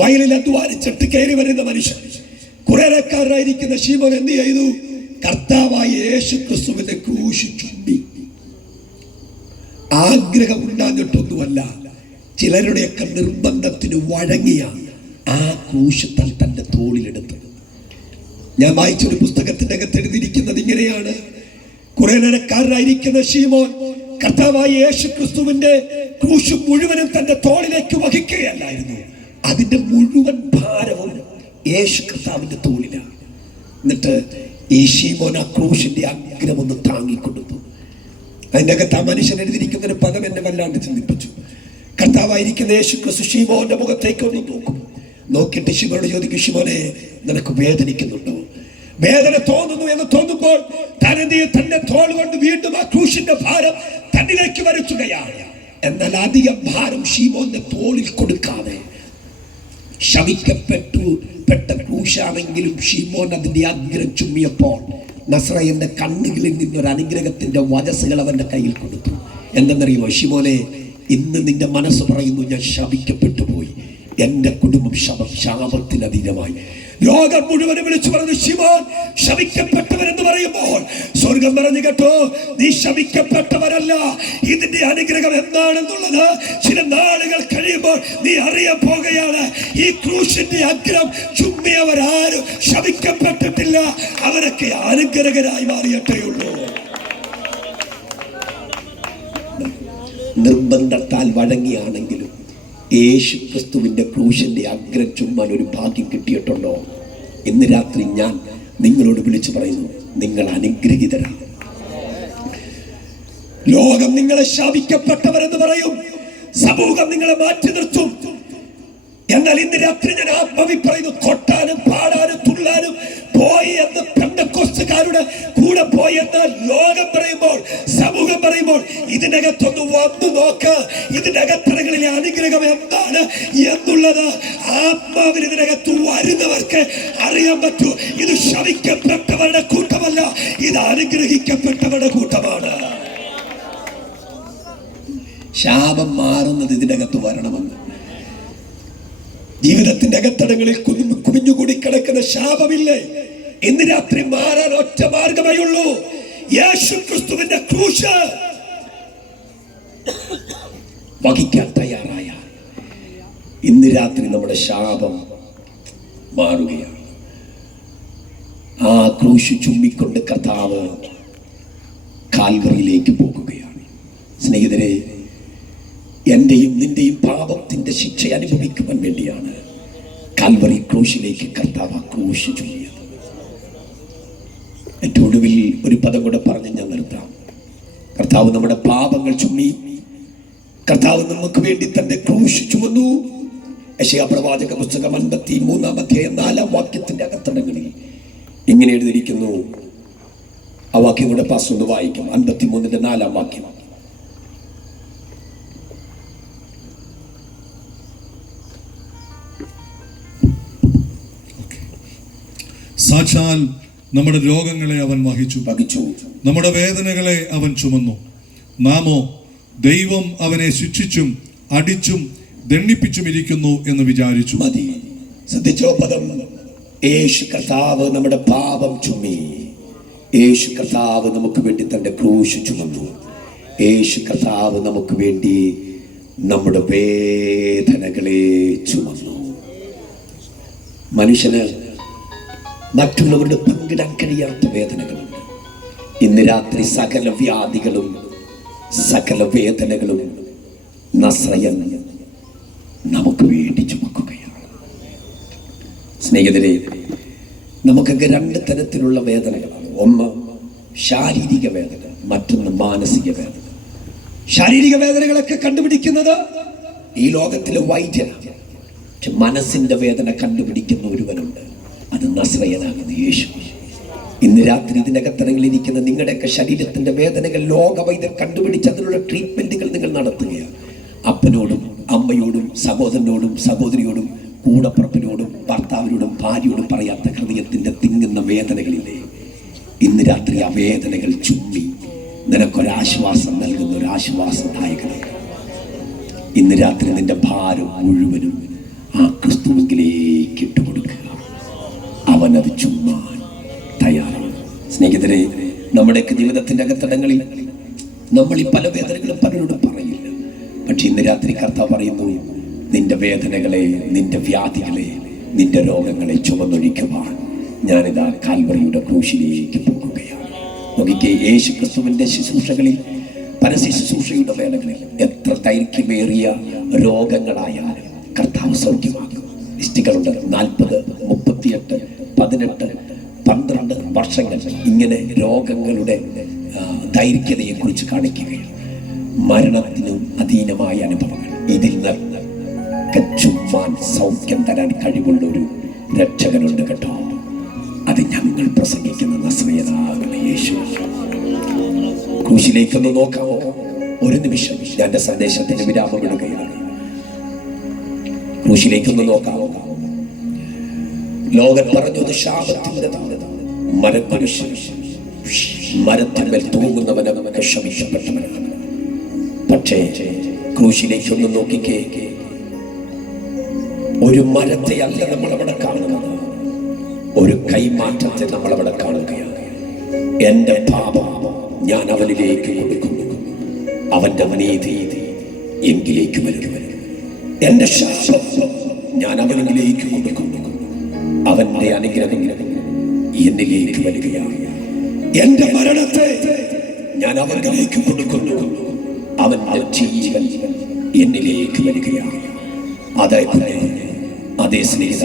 വയലിൽ അധ്വാനിച്ചിട്ട് കയറി വരുന്ന മനുഷ്യൻ, കുറേനക്കാരനായിരിക്കുന്ന ശീമോൻ എന്ത് ചെയ്തു? കർത്താവായ യേശുക്രിസ്തുവിന്റെ ക്രൂശ് ചുംബി. ആഗ്രഹം ഉണ്ടാഞ്ഞിട്ടൊന്നുമല്ല, ചിലരുടെയൊക്കെ നിർബന്ധത്തിന് വഴങ്ങിയ ആ ക്രൂശ് തന്റെ തോളിലെടുത്തത്. ഞാൻ വായിച്ചൊരു പുസ്തകത്തിന്റെ അകത്ത് എഴുതിയിരിക്കുന്നത് ഇങ്ങനെയാണ്: കുറേനക്കാരനായിരിക്കുന്ന ശീമോൻ കർത്താവായ യേശുക്രിസ്തുവിന്റെ ക്രൂശ് മുഴുവനും തന്റെ തോളിലേക്ക് വഹിക്കുകയല്ലായിരുന്നു. അതിന്റെ മുഴുവൻ ഭാരവും യേശു കർത്താവിന്റെ തോളിലാണ്. എന്നിട്ട് ഈ ശീമോൻ ആ ക്രൂശിന്റെ അഗ്രം ഒന്ന് താങ്ങിക്കൊടുത്തു. അതിന്റെ അകത്ത് ആ മനുഷ്യൻ എഴുതിയിരിക്കുന്ന ഒരു പദം എന്നെ വല്ലാണ്ട് ചിന്തിപ്പിച്ചു. കർത്താവായിരിക്കുന്ന യേശുക്രിസ്തു ശീമോന്റെ മുഖത്തേക്ക് ഒന്ന് നോക്കും. നോക്കിയിട്ട് ശിവനോട് ചോദിക്കും, ശിവനെ, നിനക്ക് വേദനിക്കുന്നുണ്ടോ? വേദന തോന്നുന്നു എന്ന് തോന്നുമ്പോൾ തന്റെ തോൾ കൊണ്ട് വീണ്ടും ആ ക്രൂശിന്റെ ഭാരം തന്നിലേക്ക് വരുത്തുകയാണ്. എന്നാൽ അധികം ഭാരം ശീമോന്റെ തോളിൽ കൊടുക്കാതെ, ശമിക്കപ്പെട്ട ക്രൂശാണെങ്കിലും ശീമോൻ അതിന്റെ അഗ്രം ചുമ്മിയപ്പോൾ നസ്രയന്റെ കണ്ണുകളിൽ നിന്നൊരു അനുഗ്രഹത്തിന്റെ വചസ്സുകൾ അവന്റെ കയ്യിൽ കൊടുത്തു. എന്തെന്നറിയുമോ? ശിമോനെ, ഇന്ന് നിന്റെ മനസ്സ് പറയുന്നു, ഞാൻ ശപിക്കപ്പെട്ടു പോയി, എന്റെ കുടുംബം ശാപത്തിന് അധീനമായി. ലോകം മുഴുവനും വിളിച്ചു പറഞ്ഞു, ശിമോൻ ശപിക്കപ്പെട്ടവരെന്ന് പറയുമ്പോൾ സ്വർഗം പറഞ്ഞു, കേട്ടോ, നീ ശപിക്കപ്പെട്ടവരല്ല. ഇതിന്റെ അനുഗ്രഹം എന്താണെന്നുള്ളത് ചില നാളുകൾ കഴിയുമ്പോൾ കഴിയുമ്പോൾ നീ അറിയാൻ പോകുകയാണ്, ഈ ക്രൂശിന്റെ അഗ്രം ചുമ്മിയവരാരും ശപിക്കപ്പെട്ടിട്ടില്ല, അവരൊക്കെ അനുഗ്രഹകരായി മാറിയിട്ടേയുള്ളൂ. നിർബന്ധത്താൽ വഴങ്ങിയാണെങ്കിലും യേശു ക്രിസ്തുവിന്റെ ക്രൂശിന്റെ അഗ്രം ചുമ്മാൻ ഒരു ഭാഗ്യം കിട്ടിയിട്ടുണ്ടോ? ഇന്ന് രാത്രി ഞാൻ നിങ്ങളോട് വിളിച്ചു പറയുന്നു, നിങ്ങൾ അനുഗ്രഹീതരാണ്. ലോകം നിങ്ങളെ ശാപിക്കപ്പെട്ടവരെന്ന് പറയും, സമൂഹം നിങ്ങളെ മാറ്റി നിർത്തും. എന്നാൽ ഇന്ന് രാത്രി ഞാൻ ആത്മാവിൽ പറയുന്നു, കൊട്ടാനും പാടാനും തുള്ളാനും പോയി എന്ന് പെന്തക്കോസ്തുകാരുടെ കൂടെ പോയി എന്ന് ലോകം പറയുമ്പോൾ, സമൂഹം പറയുമ്പോൾ, ഇതിനകത്തൊന്ന് വന്നു നോക്ക്. ഇതിനകത്തറകളിലെ അനുഗ്രഹം എന്താണ് എന്നുള്ളത് ആത്മാവിൽ ഇതിനകത്ത് വരുന്നവർക്ക് അറിയാൻ പറ്റൂ. ഇത് ശപിക്കപ്പെട്ടവരുടെ കൂട്ടമല്ല, ഇത് അനുഗ്രഹിക്കപ്പെട്ടവരുടെ കൂട്ടമാണ്. ശാപം മാറുന്നത് ഇതിനകത്ത് വരണമെന്ന്. ജീവിതത്തിന്റെ അകത്തടങ്ങളിൽ കുമിഞ്ഞുകൂടി കിടക്കുന്ന ശാപമില്ലേ? ഇന്ന് രാത്രി മാറാൻ ഒറ്റ മാർഗമേ ഉള്ളൂ, യേശു ക്രിസ്തുവിന്റെ ക്രൂശ് വഹിക്കാൻ തയ്യാറായ ഇന്ന് രാത്രി നമ്മുടെ ശാപം മാറുകയാണ്. ആ ക്രൂശ് ചുമ്മിക്കൊണ്ട് കർത്താവ് കാൽവറിയിലേക്ക് പോകുകയാണ്. സ്നേഹിതരെ, എന്റെയും നിന്റെയും പാപത്തിന്റെ ശിക്ഷ അനുഭവിക്കുവാൻ വേണ്ടിയാണ് കാൽവറി ക്രൂശിലേക്ക് കർത്താവ് ആ ക്രൂശ് ചുമ്മിയത്. ഏറ്റവും ഒടുവിൽ ഒരു പദം കൂടെ പറഞ്ഞ് ഞാൻ നിർത്താം. കർത്താവ് നമ്മുടെ പാപങ്ങൾ ചുമ്മി, കർത്താവ് നമുക്ക് വേണ്ടി തന്റെ ക്രൂശ് ചുമന്നു. യെശയ്യാ പ്രവാചക പുസ്തകം 53-ാം അധ്യായം 4-ാം വാക്യത്തിന്റെ അകത്തടങ്ങളിൽ ഇങ്ങനെ എഴുതിയിരിക്കുന്നു. ആ വാക്യം കൂടെ പാസ് ഒന്ന് വായിക്കും. 53-ന്റെ 4-ാം വാക്യം. സാക്ഷാൽ നമ്മുടെ രോഗങ്ങളെ അവൻ വഹിച്ചു, നമ്മുടെ വേദനകളെ അവൻ ചുമന്നു. നാമോ ദൈവം അവനെ ശിക്ഷിച്ചും അടിച്ചും ദണ്ഡിപ്പിച്ചും ഇരിക്കുന്നു എന്ന് വിചാരിച്ചു. മതി. ശ്രദ്ധിച്ചോ പദം? യേശു കർത്താവ് നമ്മുടെ പാപം ചുമ്മി. യേശു കർത്താവ് നമുക്ക് വേണ്ടി തന്റെ ക്രൂശ് ചുമന്നു. യേശു കർത്താവ് നമുക്ക് വേണ്ടി നമ്മുടെ വേദനകളെ ചുമന്നു. മനുഷ്യന് മറ്റുള്ളവരുടെ പങ്കിടാൻ കഴിയാത്ത വേദനകളുണ്ട്. ഇന്ന് രാത്രി സകല വ്യാധികളും സകല വേദനകളും നസ്രയൻ നമുക്ക് വേണ്ടി ചുമക്കുകയാണ്. സ്നേഹിതരെ, നമുക്കൊക്കെ രണ്ട് തരത്തിലുള്ള വേദനകളാണ്. ഒന്ന് ശാരീരിക വേദന, മറ്റൊന്ന് മാനസിക വേദന. ശാരീരിക വേദനകളൊക്കെ കണ്ടുപിടിക്കുന്നത് ഈ ലോകത്തിലെ വൈദ്യനാണ്. പക്ഷെ മനസ്സിന്റെ വേദന കണ്ടുപിടിക്കുന്ന ഒരുവനുണ്ട്, അത് നസ്രയനാകുന്ന യേശു. ഇന്ന് രാത്രി ഇതിനകത്തടങ്ങളിൽ ഇരിക്കുന്ന നിങ്ങളുടെയൊക്കെ ശരീരത്തിന്റെ വേദനകൾ ലോകവൈദ്യർ കണ്ടുപിടിച്ച് അതിനുള്ള ട്രീറ്റ്മെന്റുകൾ നിങ്ങൾ നടത്തുകയാണ്. അപ്പനോടും അമ്മയോടും സഹോദരനോടും സഹോദരിയോടും കൂടപ്പുറപ്പിനോടും ഭർത്താവിനോടും ഭാര്യയോടും പറയാത്ത ഹൃദയത്തിന്റെ തിങ്ങുന്ന വേദനകളില്ലേ, ഇന്ന് രാത്രി ആ വേദനകൾ ചുമ്മി നിനക്കൊരാശ്വാസം നൽകുന്ന ഒരു ആശ്വാസദായകനാണ്. ഇന്ന് രാത്രി നിന്റെ ഭാരം മുഴുവനും ആ ക്രിസ്തുവിലേക്ക് ഇട്ടുകൊടുക്കുക. അവനത് ചുമ്മാൻ തയ്യാറാണ്. സ്നേഹിതരെ, നമ്മുടെയൊക്കെ ജീവിതത്തിന്റെ അകത്തടങ്ങളിൽ നമ്മൾ ഈ പല വേദനകളും പലരോടും പറയില്ല. പക്ഷെ ഇന്ന് രാത്രി കർത്താവ് പറയുന്നു, നിന്റെ വേദനകളെ, നിന്റെ വ്യാധികളെ, നിന്റെ രോഗങ്ങളെ ചുമന്നൊഴിക്കുവാൻ ഞാനിതാ കാൽവറിയുടെ ക്രൂശിലേക്ക് പോകുകയാണ്. നോക്കിക്കേ, യേശു ക്രിസ്തുവിന്റെ ശുശ്രൂഷകളിൽ, പരസ്യ ശുശ്രൂഷയുടെ വേളകളിൽ എത്ര ദൈർഘ്യമേറിയ രോഗങ്ങളായാലും കർത്താവ് സൗഖ്യമാക്കും. ലിസ്റ്റുകളുണ്ട്. 40, 38, 18, 12 വർഷങ്ങൾ ഇങ്ങനെ രോഗങ്ങളുടെ ദൈർഘ്യതയെ കുറിച്ച് കാണിക്കുകയാണ്. മരണത്തിനും അധീനമായ അനുഭവങ്ങൾ. ഇതിൽ നിന്ന് ചുമ്മാൻ സൗഖ്യം തരാൻ കഴിവുള്ള ഒരു രക്ഷകനുണ്ട് കേട്ടോ. അത് ഞങ്ങൾ പ്രസംഗിക്കുന്ന നസ്രയനാകുന്ന യേശു. ക്രൂശിലേക്കൊന്ന് നോക്കാമോ? ഒരു നിമിഷം ഞാൻ എൻ്റെ സന്ദേശത്തിന് വിരാമം ഇടുകയാണ്. ക്രൂശിലേക്കൊന്ന് നോക്കാമോ? ലോകം പറഞ്ഞത് ശാപത്തിന്റെ മരത്തിന്മേൽ തൂങ്ങുന്നവനൊക്കെ ശമിക്കപ്പെട്ടവനാണ്. പക്ഷേ ക്രൂശിലേക്കൊന്ന് നോക്കിക്കേ, ഒരു മരത്തെ അല്ല നമ്മളവിടെ കാണുന്നത്, ഒരു കൈമാറ്റത്തെ നമ്മളവിടെ കാണുകയാണ്. എന്റെ പാപം ഞാൻ അവനിലേക്ക് കൊടുക്കുന്നു, അവന്റെ നീതി എങ്കിലേക്ക് വരുന്നു. എന്റെ ശാപം ഞാൻ അവനിലേക്ക് കൊടുക്കുന്നു. അവന്റെ അനുഗ്രഹം എന്നിലേക്ക് വരികയാണ്. എന്റെ മരണത്തെ ഞാൻ അവനിലേക്ക് കൊടുക്കുന്നു. അവന്റെ ജീവൻ എന്നിലേക്ക് വരികയാണ്. അതേ സ്നേഹിത,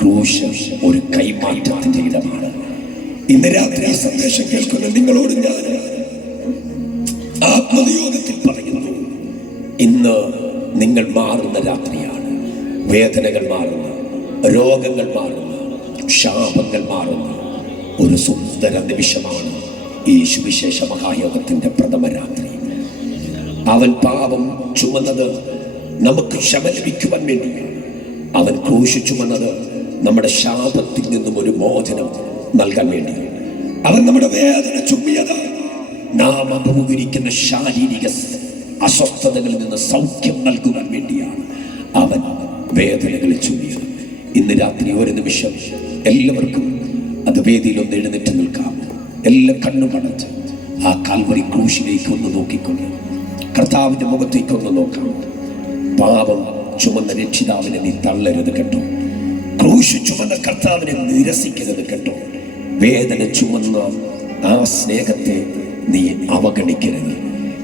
ക്രൂശ് ഒരു കൈമാറ്റത്തിന്റെ ഇടമാണ്. ഇന്ന് രാത്രി ഈ സന്ദേശം കേൾക്കുന്ന നിങ്ങളോട് ഞാൻ ആത്മനിയോഗത്തിൽ പറയുന്നു, ഇന്ന് നിങ്ങൾ മാറുന്ന രാത്രിയാണ്. വേദനകൾ മാറുന്ന, രോഗങ്ങൾ മാറുന്ന, ശാപങ്ങൾ മാറുന്ന ഒരു സുന്ദര നിമിഷമാണ് ഈ സുവിശേഷ മഹായോഗത്തിന്റെ പ്രഥമ രാത്രി. അവൻ പാപം ചുമന്നത് നമുക്ക് ക്ഷമ ലഭിക്കുവാൻ വേണ്ടിയാണ്. അവൻ ക്രൂശ് ചുമന്നത് നമ്മുടെ ശാപത്തിൽ നിന്നും ഒരു മോചനം നൽകാൻ വേണ്ടിയാണ്. അവൻ നമ്മുടെ വേദന ചുമ്മിയത് നാം അഭിമുഖീകരിക്കുന്ന ശാരീരിക അസ്വസ്ഥതകളിൽ നിന്ന് സൗഖ്യം നൽകുവാൻ വേണ്ടിയാണ് അവൻ വേദനകളെ ചുമ്മിയത്. ഇന്ന് രാത്രി ഒരു നിമിഷം എല്ലാവർക്കും അത് വേദിയിലൊന്ന് എഴുന്നേറ്റ് നിൽക്കാം. എല്ലാം കണ്ണുമടച്ച് ആ കാൽവരി ക്രൂശിലേക്ക് ഒന്ന് നോക്കിക്കൊണ്ട് കർത്താവിന്റെ മുഖത്തേക്ക് ഒന്ന് നോക്കാം. പാപം ചുമന്ന രക്ഷിതാവിനെ നീ തള്ളരുത് കേട്ടോ. ക്രൂശ് ചുമന്ന കർത്താവിനെ നിരസിക്കരുത് കേട്ടോ. വേദന ചുമന്ന ആ സ്നേഹത്തെ നീ അവഗണിക്കരുത്.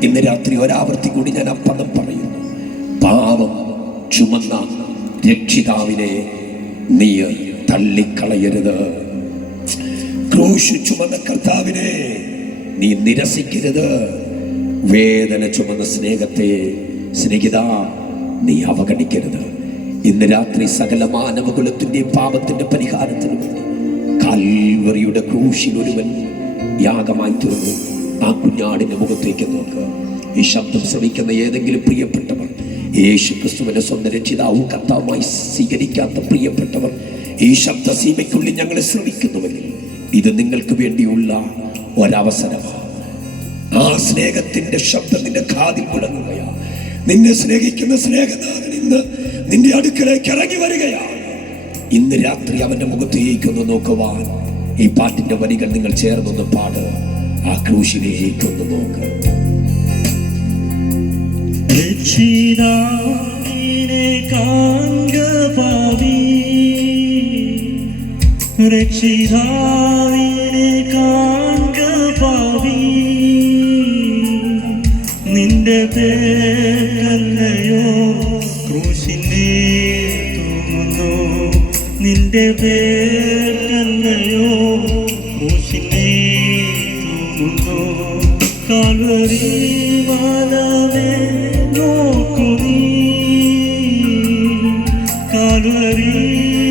ഇന്ന് രാത്രി ഒരാവർത്തി കൂടി ഞാൻ ആ പദം പറയുന്നു. പാപം ചുമന്ന രക്ഷിതാവിനെ നീ തള്ളിക്കളയരുത്. ക്രൂശ് ചുമന്ന കർത്താവിനെ നീ നിരസിക്കരുത്. വേദന ചുമന്ന സ്നേഹത്തെ സ്നേഹിത നീ അവഗണിക്കരുത്. ഇന്ന് രാത്രി സകല മാനവകുലത്തിന്റെ പാപത്തിന്റെ പരിഹാരത്തിന് വേണ്ടി കാൽവറിയുടെ ക്രൂശിൽ ഒരുവൻ യാഗമായി തീർന്നു. ആ കുഞ്ഞാടിന്റെ മുഖത്തേക്ക് നോക്കുക. ഈ ശബ്ദം ശ്രവിക്കുന്ന ഏതെങ്കിലും പ്രിയപ്പെട്ടവർ, യേശു ക്രിസ്തുവിനെ സ്വന്തം രക്ഷിതാവും കർത്താവുമായി സ്വീകരിക്കാത്ത പ്രിയപ്പെട്ടവർ ഈ ശബ്ദ സീമയ്ക്കുള്ളിൽ ഞങ്ങളെ ശ്രമിക്കുന്നുവെങ്കിൽ ഇത് നിങ്ങൾക്ക് വേണ്ടിയുള്ള ഒരവസരമാണ്. ആ സ്നേഹത്തിന്റെ ശബ്ദം നിന്റെ കാതിൽ മുഴങ്ങുകയാ. നിന്നെ സ്നേഹിക്കുന്ന സ്നേഹനാഥൻ ഇന്ന് നിന്റെ അടുക്കലേക്ക് ഇറങ്ങി വരികയാണ്. ഇന്ന് രാത്രി അവന്റെ മുഖത്തേക്കൊന്ന് നോക്കുവാൻ ഈ പാട്ടിന്റെ വരികൾ നിങ്ങൾ ചേർന്നൊന്ന് പാട്. ആ ക്രൂശിലേക്കൊന്ന് നോക്ക്. രക്ഷിതാവിനെ കാൺക പാപി, രക്ഷിതാവിനെ കാൺക പാപി, നിന്റെ പേരല്ലയോ ക്രൂശിനെ തൂങ്ങുന്നു, നിന്റെ പേരല്ലയോ ക്രൂശിനെ തൂങ്ങുന്നു. കാൽവരി മാനവേ നോക്കു നീ, കാൽവരി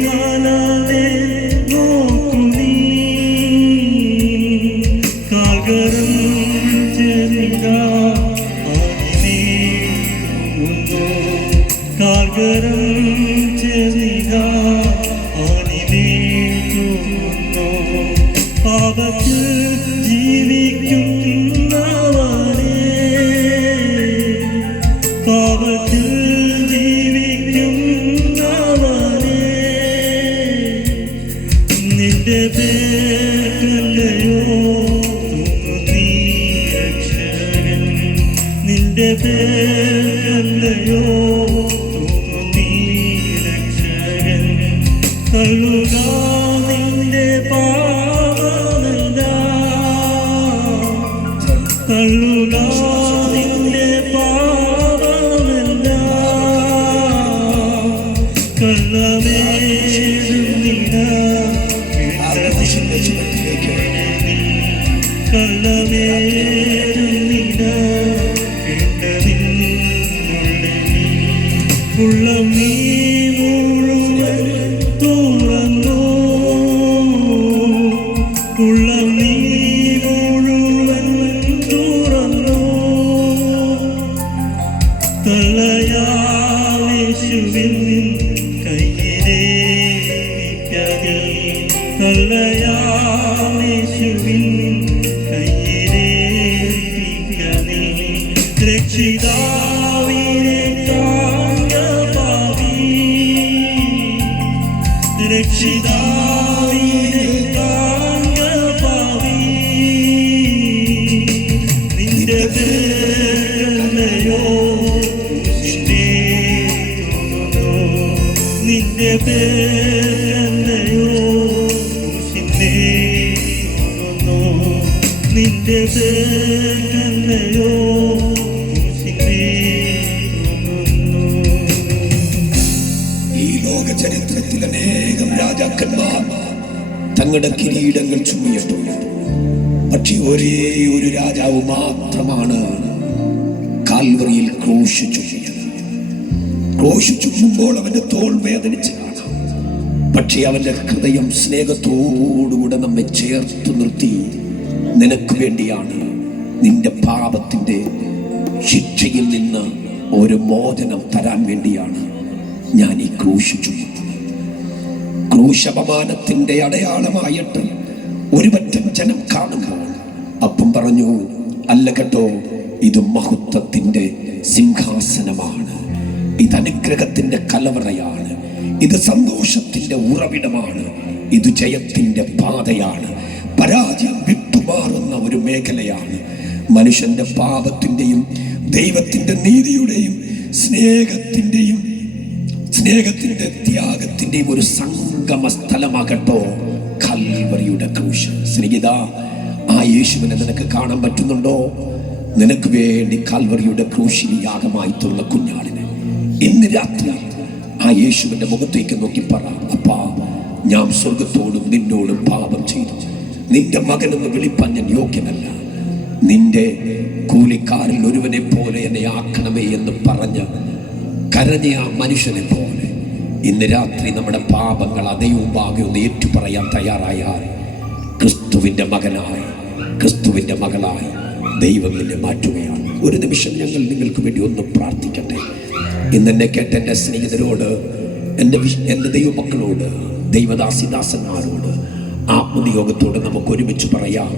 മാനവേ നോക്കു നീ, കാൽകരം ചെറിയ ആനിനെ തൂങ്ങുന്നു, കാൽകരം ചെറിയ ആനിനെ തൂങ്ങുന്നു. പാപത്തിൽ ജീവിക്കുന്നവനെ, പാപത്തിൽ ജീവിക്കുന്നവനെ, നിന്റെ പേരല്ലയോ തൂങ്ങുന്നീ രക്ഷകൻ, നിന്റെ പേരല്ലയോ തൂങ്ങുന്നീ രക്ഷകൻ. തള്ളുക നിന്റെ പാപമെല്ലാം, തള്ളുക നിന്റെ പാപമെല്ലാം, കള്ളമേറുന്നിട കള്ളമേറുന്നിട ഉള്ളം നീ മുഴുവൻ തുറന്നു, ഉള്ളം നീ മുഴുവൻ തുറന്നു. തള്ളയാവേശുവിൻ കയ്യിലേൽപ്പിക്കണേ, തള്ളയാവേശുവിൻ കയ്യിലേൽപ്പിക്കണേ. രക്ഷിതാവിനെ കാൺക പാപി, രക്ഷിതാവിനെ കാൺക പാപി, നിന്റെ പേരല്ലയോ ക്രൂശിനെ നിന്റെ പേരല്ലയോ ക്രൂശിനെ ചുമന്നു. നിന്റെ പേരല്ലയോ ക്രൂശിനെ ചുമന്നു. ഈ ലോക ചരിത്രത്തിൽ അനേകം രാജാക്കന്മാർ തങ്ങളുടെ കിരീടങ്ങൾ ചുമയിട്ടു. പക്ഷെ ഒരേ ഒരു രാജാവ് മാത്രമാണ് കാൽവറിയിൽ ക്രൂശ് ചുമന്നത്. ക്രൂശ് ചുമ്മുമ്പോൾ അവന്റെ തോൾ വേദനിച്ച് കാണാം. പക്ഷെ അവന്റെ ഹൃദയം സ്നേഹത്തോടുകൂടെ നമ്മെ ചേർത്ത് നിർത്തി നിനക്ക് വേണ്ടിയാണ്, നിന്റെ പാപത്തിന്റെ ശിക്ഷയിൽ നിന്ന് ഒരു മോചനം തരാൻ വേണ്ടിയാണ് ഞാൻ ഈ ക്രൂശ് ചുമന്നത്. ക്രൂശപമാനത്തിന്റെ അടയാളമായിട്ട് ഒരു പറ്റം ജനം കാണുമ്പോൾ അപ്പം പറഞ്ഞു, അല്ല കേട്ടോ, ഇത് മഹത്വത്തിന്റെ സിംഹാസനമാണ്, ഇത് അനുഗ്രഹത്തിന്റെ കലവറയാണ്, ഇത് സന്തോഷത്തിന്റെ ഉറവിടമാണ്, ഇത് ജയത്തിന്റെ പാതയാണ്, പരാജയം വിട്ടുമാറുന്ന ഒരു മേഖലയാണ്. മനുഷ്യന്റെ പാപത്തിന്റെയും ദൈവത്തിന്റെ നീതിയുടെയും സ്നേഹത്തിന്റെ ത്യാഗത്തിന്റെയും ഒരു സംഗമ സ്ഥലമാകട്ടോ കൽവറിയുടെ ക്രൂശ്. സ്നേഹിത, ആ യേശുവിനെ നിനക്ക് കാണാൻ പറ്റുന്നുണ്ടോ? നിനക്ക് വേണ്ടി കൽവറിയുടെ ക്രൂശിൽ യാഗമായിട്ടുള്ള കുഞ്ഞാടിനെ ഇന്ന് രാത്രി ആ യേശുവിന്റെ മുഖത്തേക്ക് നോക്കി പറ, അപ്പാ, ഞാൻ സ്വർഗത്തോടും നിന്നോടും പാപം ചെയ്തു, നിന്റെ മകനെന്ന് വിളിപ്പാൻ ഞാൻ യോഗ്യനല്ല, നിന്റെ കൂലിക്കാരിൽ ഒരുവനെ പോലെ എന്നെ ആക്കണമേ എന്ന് പറഞ്ഞ് കരഞ്ഞ ആ മനുഷ്യനെ പോലെ ഇന്ന് രാത്രി നമ്മുടെ പാപങ്ങൾ അതേയും ഭാഗ്യം ഒന്ന് ഏറ്റുപറയാൻ തയ്യാറായാൽ ക്രിസ്തുവിന്റെ മകനായി, ക്രിസ്തുവിന്റെ മകളായി ദൈവം നിന്നെ മാറ്റുകയാണ്. ഒരു നിമിഷം ഞങ്ങൾ നിങ്ങൾക്ക് വേണ്ടി ഒന്ന് പ്രാർത്ഥിക്കട്ടെ. ഇന്നെന്നെ കേട്ട എൻ്റെ സ്നേഹിതരോട്, എൻ്റെ ദൈവമക്കളോട്, ദൈവദാസിദാസന്മാരോട്, ആത്മനിയോഗത്തോട് നമുക്ക് ഒരുമിച്ച് പറയാം,